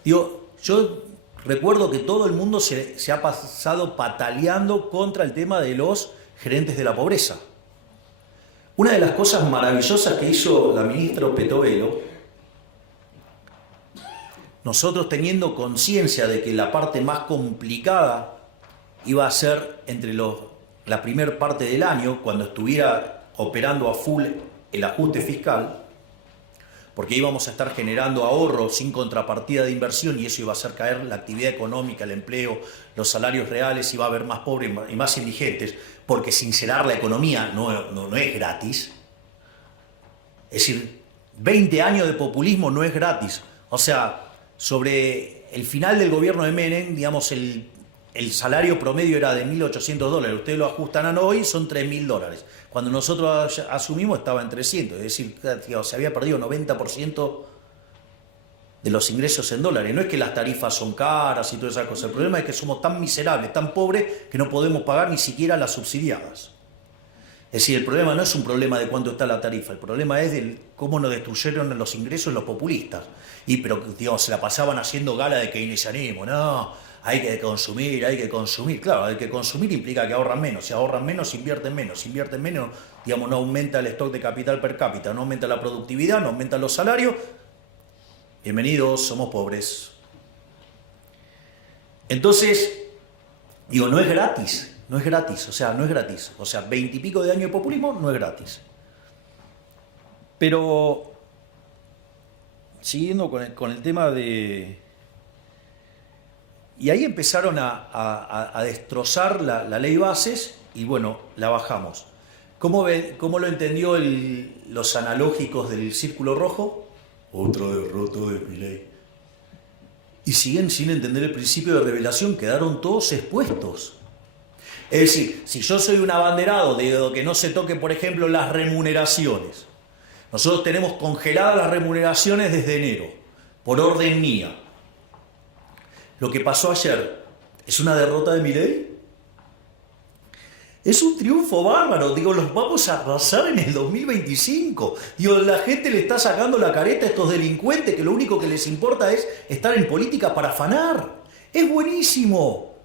Digo, yo recuerdo que todo el mundo se ha pasado pataleando contra el tema de los gerentes de la pobreza. Una de las cosas maravillosas que hizo la ministra Petovelo, nosotros teniendo conciencia de que la parte más complicada iba a ser entre la primera parte del año, cuando estuviera operando a full el ajuste fiscal, porque íbamos a estar generando ahorro sin contrapartida de inversión y eso iba a hacer caer la actividad económica, el empleo, los salarios reales, iba a haber más pobres y más indigentes, porque sincerar la economía no es gratis. Es decir, 20 años de populismo no es gratis. O sea, sobre el final del gobierno de Menem, digamos, el salario promedio era de $1.800. Ustedes lo ajustan a hoy, son $3.000. Cuando nosotros asumimos estaba en 300. Es decir, digamos, se había perdido 90% de los ingresos en dólares. No es que las tarifas son caras y todas esas cosas. El problema es que somos tan miserables, tan pobres, que no podemos pagar ni siquiera las subsidiadas. Es decir, el problema no es un problema de cuánto está la tarifa, el problema es de cómo nos destruyeron los ingresos los populistas. Pero, digamos, se la pasaban haciendo gala de keynesianismo. No, hay que consumir, hay que consumir. Claro, hay que consumir implica que ahorran menos. Si ahorran menos, invierten menos. Si invierten menos, digamos, no aumenta el stock de capital per cápita, no aumenta la productividad, no aumentan los salarios. Bienvenidos, somos pobres. Entonces, Digo, no es gratis, no es gratis, o sea, no es gratis. O sea, 20 y pico de años de populismo no es gratis. Pero, siguiendo con el tema de... Y ahí empezaron a destrozar la ley bases y bueno, la bajamos. ¿Cómo lo entendió los analógicos del Círculo Rojo? Otra derrota de Milei. Y siguen sin entender el principio de revelación, quedaron todos expuestos. Es decir, si yo soy un abanderado de que no se toque, por ejemplo, las remuneraciones. Nosotros tenemos congeladas las remuneraciones desde enero, por orden mía. Lo que pasó ayer, ¿es una derrota de Milei? Es un triunfo bárbaro, digo, los vamos a arrasar en el 2025. Digo, la gente le está sacando la careta a estos delincuentes que lo único que les importa es estar en política para afanar. Es buenísimo.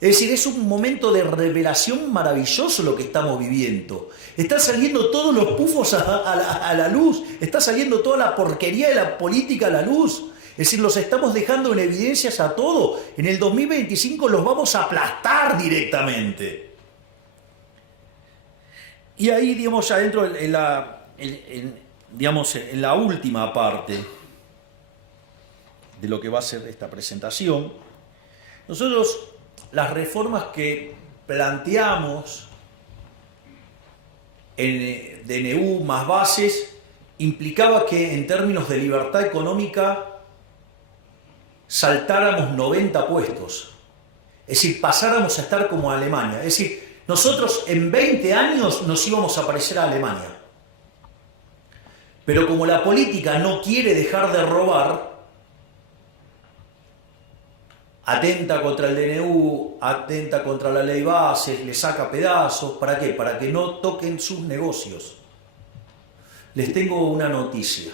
Es decir, es un momento de revelación maravilloso lo que estamos viviendo. Están saliendo todos los pufos a la luz, está saliendo toda la porquería de la política a la luz. Es decir, los estamos dejando en evidencias a todo. En el 2025 los vamos a aplastar directamente. Y ahí, digamos, ya dentro en la última parte de lo que va a ser esta presentación, nosotros las reformas que planteamos en DNU más bases implicaba que en términos de libertad económica saltáramos 90 puestos. Es decir, pasáramos a estar como Alemania. Es decir, nosotros en 20 años nos íbamos a parecer a Alemania. Pero como la política no quiere dejar de robar, atenta contra el DNU, atenta contra la ley bases, le saca pedazos. ¿Para qué? Para que no toquen sus negocios. Les tengo una noticia.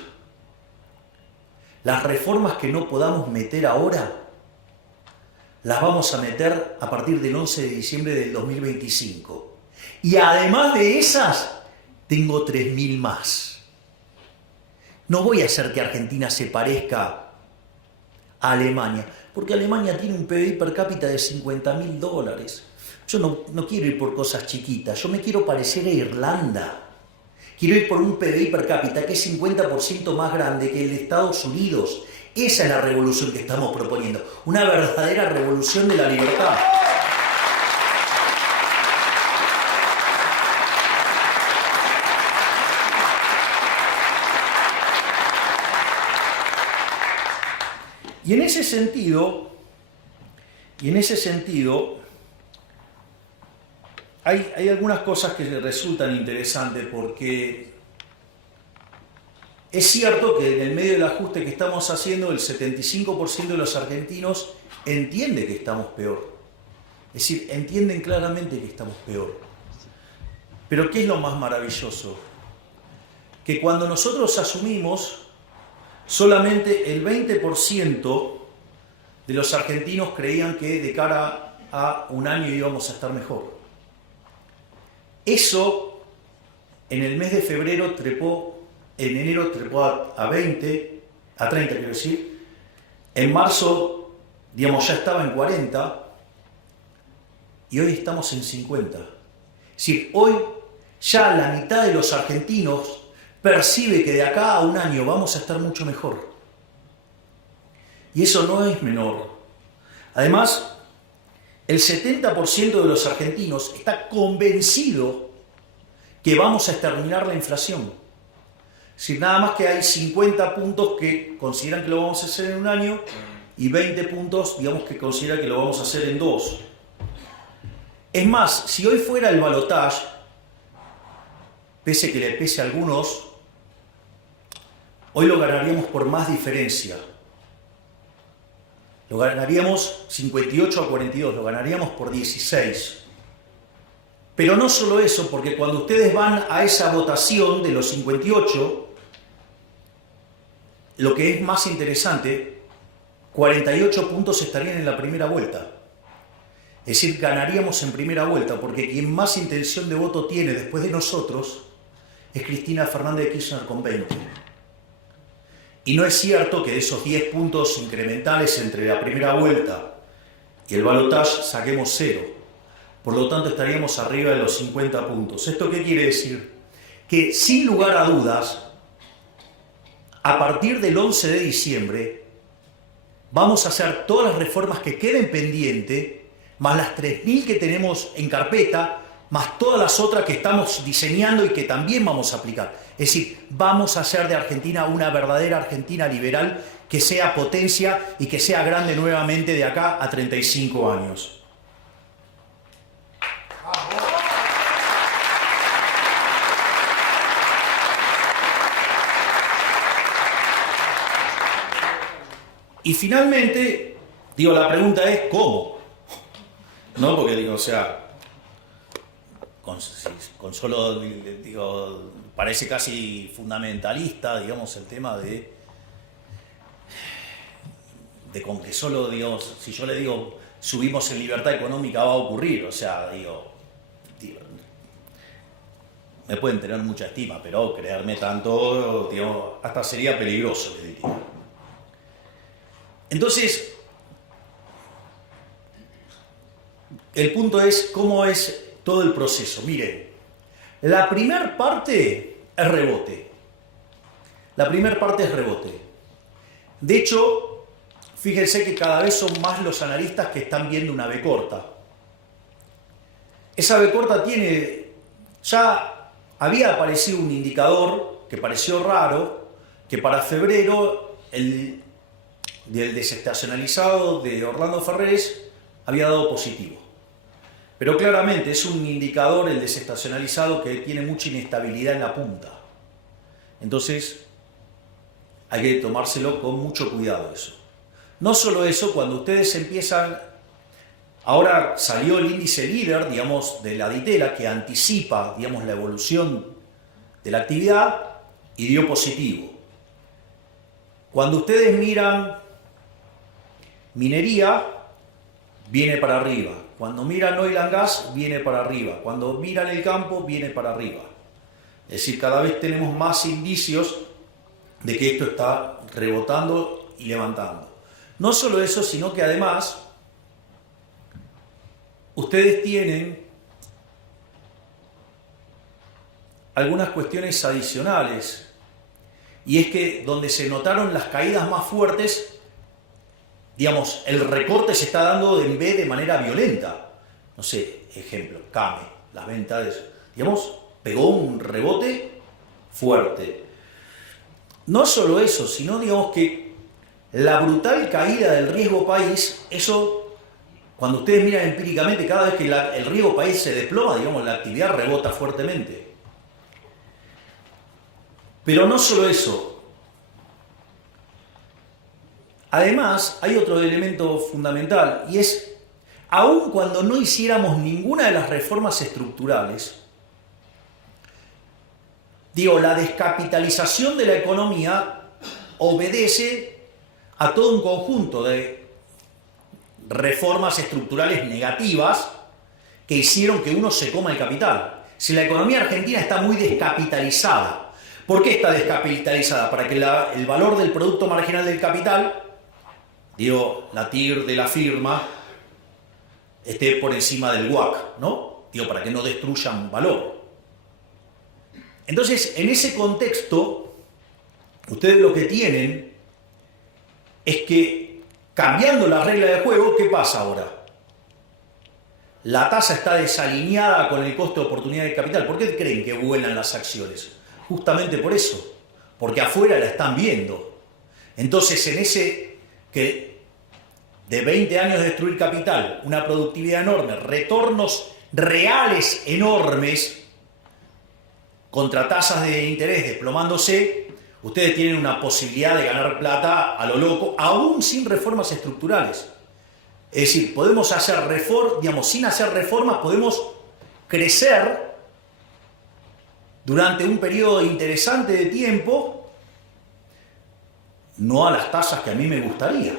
Las reformas que no podamos meter ahora, las vamos a meter a partir del 11 de diciembre del 2025. Y además de esas, tengo 3.000 más. No voy a hacer que Argentina se parezca a Alemania, porque Alemania tiene un PBI per cápita de $50.000. Yo no quiero ir por cosas chiquitas, yo me quiero parecer a Irlanda. Quiero ir por un PBI per cápita que es 50% más grande que el de Estados Unidos. Esa es la revolución que estamos proponiendo, una verdadera revolución de la libertad. Y en ese sentido, hay algunas cosas que resultan interesantes porque es cierto que en el medio del ajuste que estamos haciendo, el 75% de los argentinos entiende que estamos peor. Es decir, entienden claramente que estamos peor. Pero ¿qué es lo más maravilloso? Que cuando nosotros asumimos, solamente el 20% de los argentinos creían que de cara a un año íbamos a estar mejor. Eso en el mes de febrero en enero trepó a 20, a 30 quiero decir, en marzo, digamos, ya estaba en 40 y hoy estamos en 50. Es decir, hoy ya la mitad de los argentinos percibe que de acá a un año vamos a estar mucho mejor. Y eso no es menor. Además, el 70% de los argentinos está convencido que vamos a exterminar la inflación. Es decir, nada más que hay 50 puntos que consideran que lo vamos a hacer en un año y 20 puntos, digamos, que consideran que lo vamos a hacer en 2. Es más, si hoy fuera el balotaje, pese que le pese a algunos, hoy lo ganaríamos por más diferencia. Lo ganaríamos 58 a 42, lo ganaríamos por 16. Pero no solo eso, porque cuando ustedes van a esa votación de los 58, lo que es más interesante, 48 puntos estarían en la primera vuelta. Es decir, ganaríamos en primera vuelta, porque quien más intención de voto tiene después de nosotros es Cristina Fernández de Kirchner con 20. Y no es cierto que de esos 10 puntos incrementales entre la primera vuelta y el balotaje saquemos 0. Por lo tanto, estaríamos arriba de los 50 puntos. ¿Esto qué quiere decir? Que sin lugar a dudas, a partir del 11 de diciembre, vamos a hacer todas las reformas que queden pendientes, más las 3.000 que tenemos en carpeta, más todas las otras que estamos diseñando y que también vamos a aplicar. Es decir, vamos a hacer de Argentina una verdadera Argentina liberal que sea potencia y que sea grande nuevamente de acá a 35 años. Y finalmente, digo, la pregunta es ¿cómo? ¿No? Porque digo, o sea, con solo, digo, parece casi fundamentalista, digamos, el tema de con que solo, digamos, si yo le digo subimos en libertad económica va a ocurrir, o sea, digo, me pueden tener mucha estima, pero creerme tanto, digamos, hasta sería peligroso, le diría. Entonces, el punto es cómo es todo el proceso. Miren, la primera parte es rebote. La primera parte es rebote. De hecho, fíjense que cada vez son más los analistas que están viendo una V corta. Esa V corta tiene, ya había aparecido un indicador que pareció raro, que para febrero el desestacionalizado de Orlando Ferrés había dado positivo. Pero claramente es un indicador, el desestacionalizado, que tiene mucha inestabilidad en la punta. Entonces, hay que tomárselo con mucho cuidado eso. No solo eso, cuando ustedes empiezan... Ahora salió el índice líder, digamos, de la Ditela, que anticipa, digamos, la evolución de la actividad y dio positivo. Cuando ustedes miran minería, viene para arriba. Cuando miran oil and gas, viene para arriba. Cuando miran el campo, viene para arriba. Es decir, cada vez tenemos más indicios de que esto está rebotando y levantando. No solo eso, sino que además ustedes tienen algunas cuestiones adicionales. Y es que donde se notaron las caídas más fuertes, digamos, el recorte se está dando en B de manera violenta. No sé, ejemplo, CAME, las ventas, digamos, pegó un rebote fuerte. No solo eso, sino, digamos, que la brutal caída del riesgo país, eso, cuando ustedes miran empíricamente, cada vez que el riesgo país se desploma, digamos, la actividad rebota fuertemente. Pero no solo eso. Además, hay otro elemento fundamental, y es, aun cuando no hiciéramos ninguna de las reformas estructurales, digo, la descapitalización de la economía obedece a todo un conjunto de reformas estructurales negativas que hicieron que uno se coma el capital. Si la economía argentina está muy descapitalizada, ¿por qué está descapitalizada? Para que el valor del producto marginal del capital, digo, la TIR de la firma, esté por encima del WACC, ¿no? Digo, para que no destruyan valor. Entonces, en ese contexto, ustedes lo que tienen es que, cambiando la regla de juego, ¿qué pasa ahora? La tasa está desalineada con el costo de oportunidad de capital. ¿Por qué creen que vuelan las acciones? Justamente por eso, porque afuera la están viendo. Entonces, en ese que de 20 años de destruir capital, una productividad enorme, retornos reales enormes, contra tasas de interés desplomándose, ustedes tienen una posibilidad de ganar plata a lo loco, aún sin reformas estructurales. Es decir, podemos hacer reformas, digamos, sin hacer reformas, podemos crecer durante un periodo interesante de tiempo, no a las tasas que a mí me gustaría,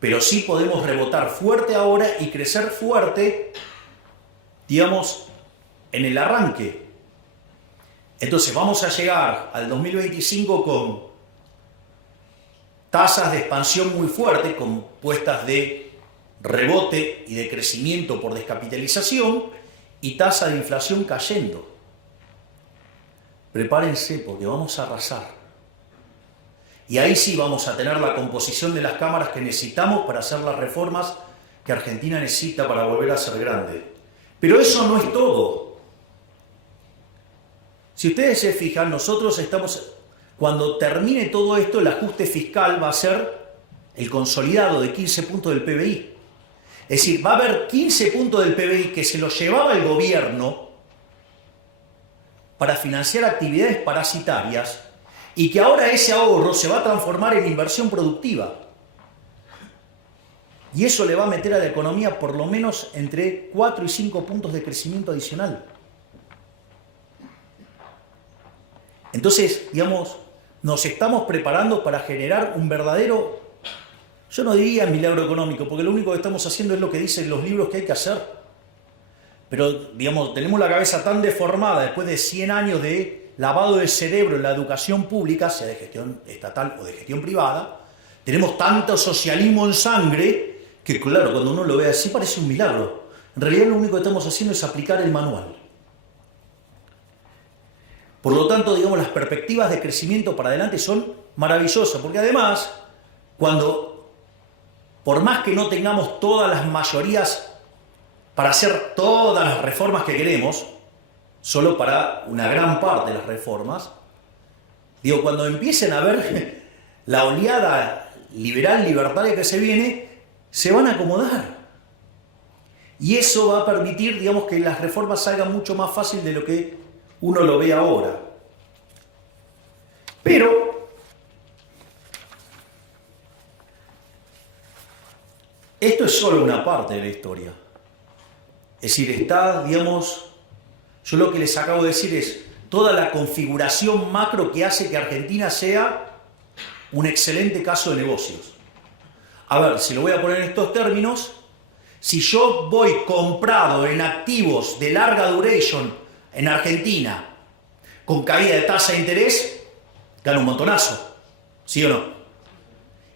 pero sí podemos rebotar fuerte ahora y crecer fuerte, digamos, en el arranque. Entonces vamos a llegar al 2025 con tasas de expansión muy fuertes, compuestas de rebote y de crecimiento por descapitalización y tasa de inflación cayendo. Prepárense porque vamos a arrasar. Y ahí sí vamos a tener la composición de las cámaras que necesitamos para hacer las reformas que Argentina necesita para volver a ser grande. Pero eso no es todo. Si ustedes se fijan, nosotros estamos, cuando termine todo esto, el ajuste fiscal va a ser el consolidado de 15 puntos del PBI. Es decir, va a haber 15 puntos del PBI que se los llevaba el gobierno para financiar actividades parasitarias y que ahora ese ahorro se va a transformar en inversión productiva. Y eso le va a meter a la economía por lo menos entre 4 y 5 puntos de crecimiento adicional. Entonces, digamos, nos estamos preparando para generar un verdadero, yo no diría milagro económico, porque lo único que estamos haciendo es lo que dicen los libros que hay que hacer. Pero, digamos, tenemos la cabeza tan deformada después de 100 años de lavado de cerebro en la educación pública, sea de gestión estatal o de gestión privada, tenemos tanto socialismo en sangre que, claro, cuando uno lo ve así parece un milagro. En realidad lo único que estamos haciendo es aplicar el manual. Por lo tanto, digamos, las perspectivas de crecimiento para adelante son maravillosas, porque además, por más que no tengamos todas las mayorías para hacer todas las reformas que queremos, solo para una gran parte de las reformas, digo, cuando empiecen a ver la oleada liberal libertaria que se viene, se van a acomodar. Y eso va a permitir, digamos, que las reformas salgan mucho más fácil de lo que uno lo ve ahora. Pero esto es solo una parte de la historia. Es decir, está, digamos, yo lo que les acabo de decir es toda la configuración macro que hace que Argentina sea un excelente caso de negocios. A ver, si lo voy a poner en estos términos, si yo voy comprado en activos de larga duration en Argentina, con caída de tasa de interés, gano un montonazo, ¿sí o no?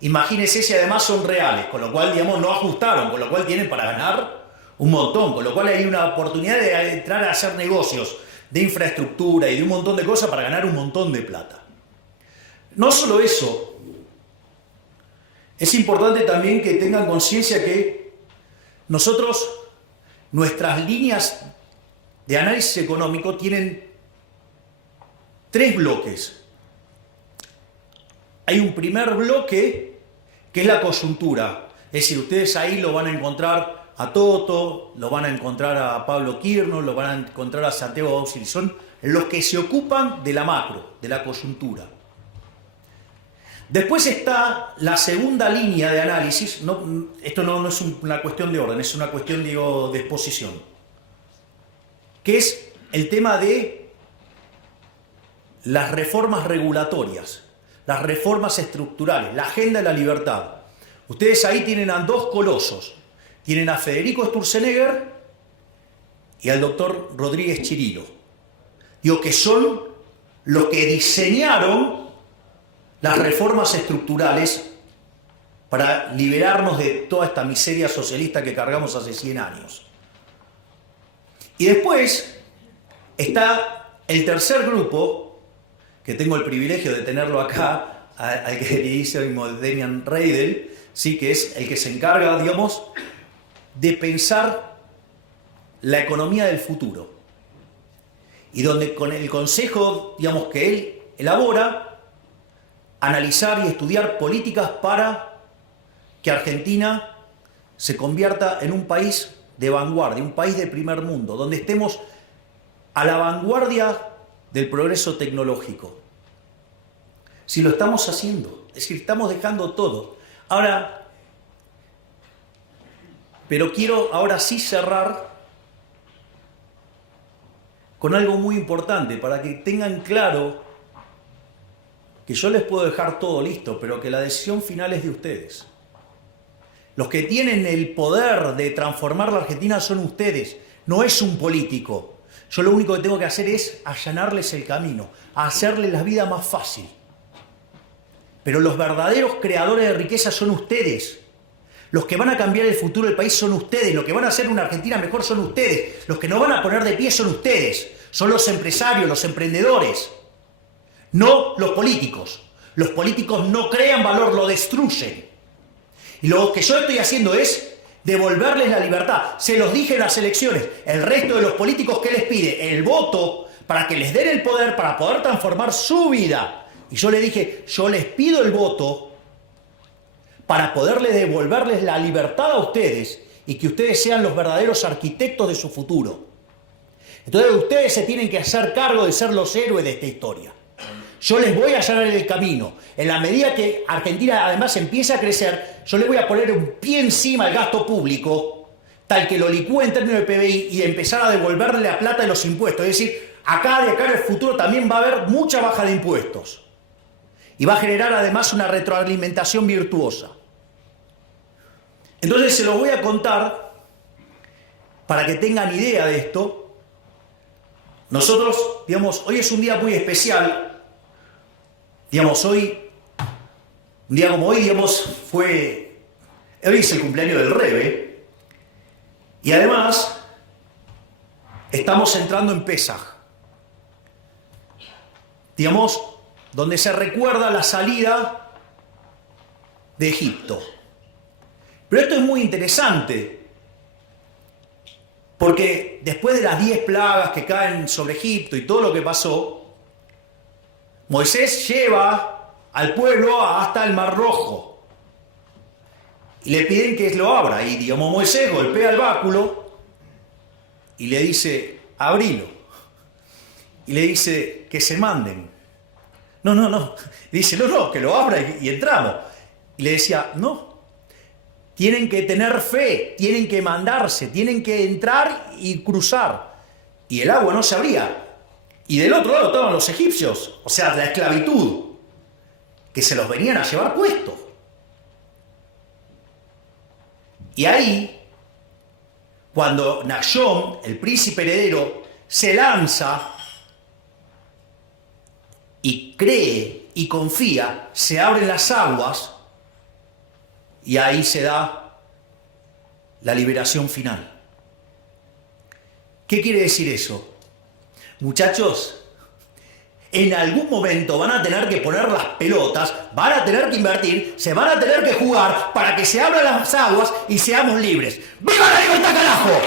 Imagínense si además son reales, con lo cual, digamos, no ajustaron, con lo cual tienen para ganar un montón, con lo cual hay una oportunidad de entrar a hacer negocios de infraestructura y de un montón de cosas para ganar un montón de plata. No solo eso, es importante también que tengan conciencia que nosotros, nuestras líneas de análisis económico tienen 3 bloques. Hay un primer bloque que es la coyuntura, es decir, ustedes ahí lo van a encontrar a Toto, lo van a encontrar a Pablo Quirno, lo van a encontrar a Santiago Bauxili, son los que se ocupan de la macro, de la coyuntura. Después está la segunda línea de análisis, esto no es una cuestión de orden, es una cuestión, digo, de exposición, que es el tema de las reformas regulatorias, las reformas estructurales, la agenda de la libertad. Ustedes ahí tienen a 2 colosos, tienen a Federico Sturzenegger y al doctor Rodríguez Chirilo, digo, que son los que diseñaron las reformas estructurales para liberarnos de toda esta miseria socialista que cargamos hace 100 años. Y después está el tercer grupo, que tengo el privilegio de tenerlo acá, al que dice Demian Reidel, sí, que es el que se encarga, digamos, de pensar la economía del futuro. Y donde con el consejo, digamos, que él elabora, analizar y estudiar políticas para que Argentina se convierta en un país de vanguardia, un país de primer mundo, donde estemos a la vanguardia del progreso tecnológico. Si lo estamos haciendo, es decir, estamos dejando todo. Ahora, pero quiero ahora sí cerrar con algo muy importante para que tengan claro que yo les puedo dejar todo listo, pero que la decisión final es de ustedes. Los que tienen el poder de transformar la Argentina son ustedes, no es un político. Yo lo único que tengo que hacer es allanarles el camino, hacerles la vida más fácil. Pero los verdaderos creadores de riqueza son ustedes. Los que van a cambiar el futuro del país son ustedes. Los que van a hacer una Argentina mejor son ustedes. Los que nos van a poner de pie son ustedes. Son los empresarios, los emprendedores. No los políticos. Los políticos no crean valor, lo destruyen. Y lo que yo estoy haciendo es devolverles la libertad. Se los dije en las elecciones. El resto de los políticos, ¿qué les pide? El voto para que les den el poder, para poder transformar su vida. Y yo les dije, yo les pido el voto para poderles devolverles la libertad a ustedes y que ustedes sean los verdaderos arquitectos de su futuro. Entonces ustedes se tienen que hacer cargo de ser los héroes de esta historia. Yo les voy a allanar el camino. En la medida que Argentina además empiece a crecer, yo les voy a poner un pie encima al gasto público, tal que lo licúe en términos de PBI y empezar a devolverle la plata de los impuestos. Es decir, de acá en el futuro también va a haber mucha baja de impuestos. Y va a generar además una retroalimentación virtuosa. Entonces se los voy a contar para que tengan idea de esto. Nosotros, digamos, hoy es un día muy especial. Digamos, hoy, un día como hoy, digamos, hoy es el cumpleaños del Rebe. Y además, estamos entrando en Pesaj. Digamos, donde se recuerda la salida de Egipto. Pero esto es muy interesante, porque después de las 10 plagas que caen sobre Egipto y todo lo que pasó, Moisés lleva al pueblo hasta el Mar Rojo y le piden que lo abra. Y digamos, Moisés golpea el báculo y le dice, abrilo. Y le dice, que se manden. No. Dice, no, que lo abra y entramos. Y le decía, no. Tienen que tener fe, tienen que mandarse, tienen que entrar y cruzar. Y el agua no se abría. Y del otro lado estaban los egipcios, o sea, la esclavitud, que se los venían a llevar puestos. Y ahí, cuando Nachshon, el príncipe heredero, se lanza y cree y confía, se abren las aguas y ahí se da la liberación final. ¿Qué quiere decir eso? Muchachos, en algún momento van a tener que poner las pelotas, van a tener que invertir, se van a tener que jugar para que se abran las aguas y seamos libres. ¡Viva la libertad, carajo!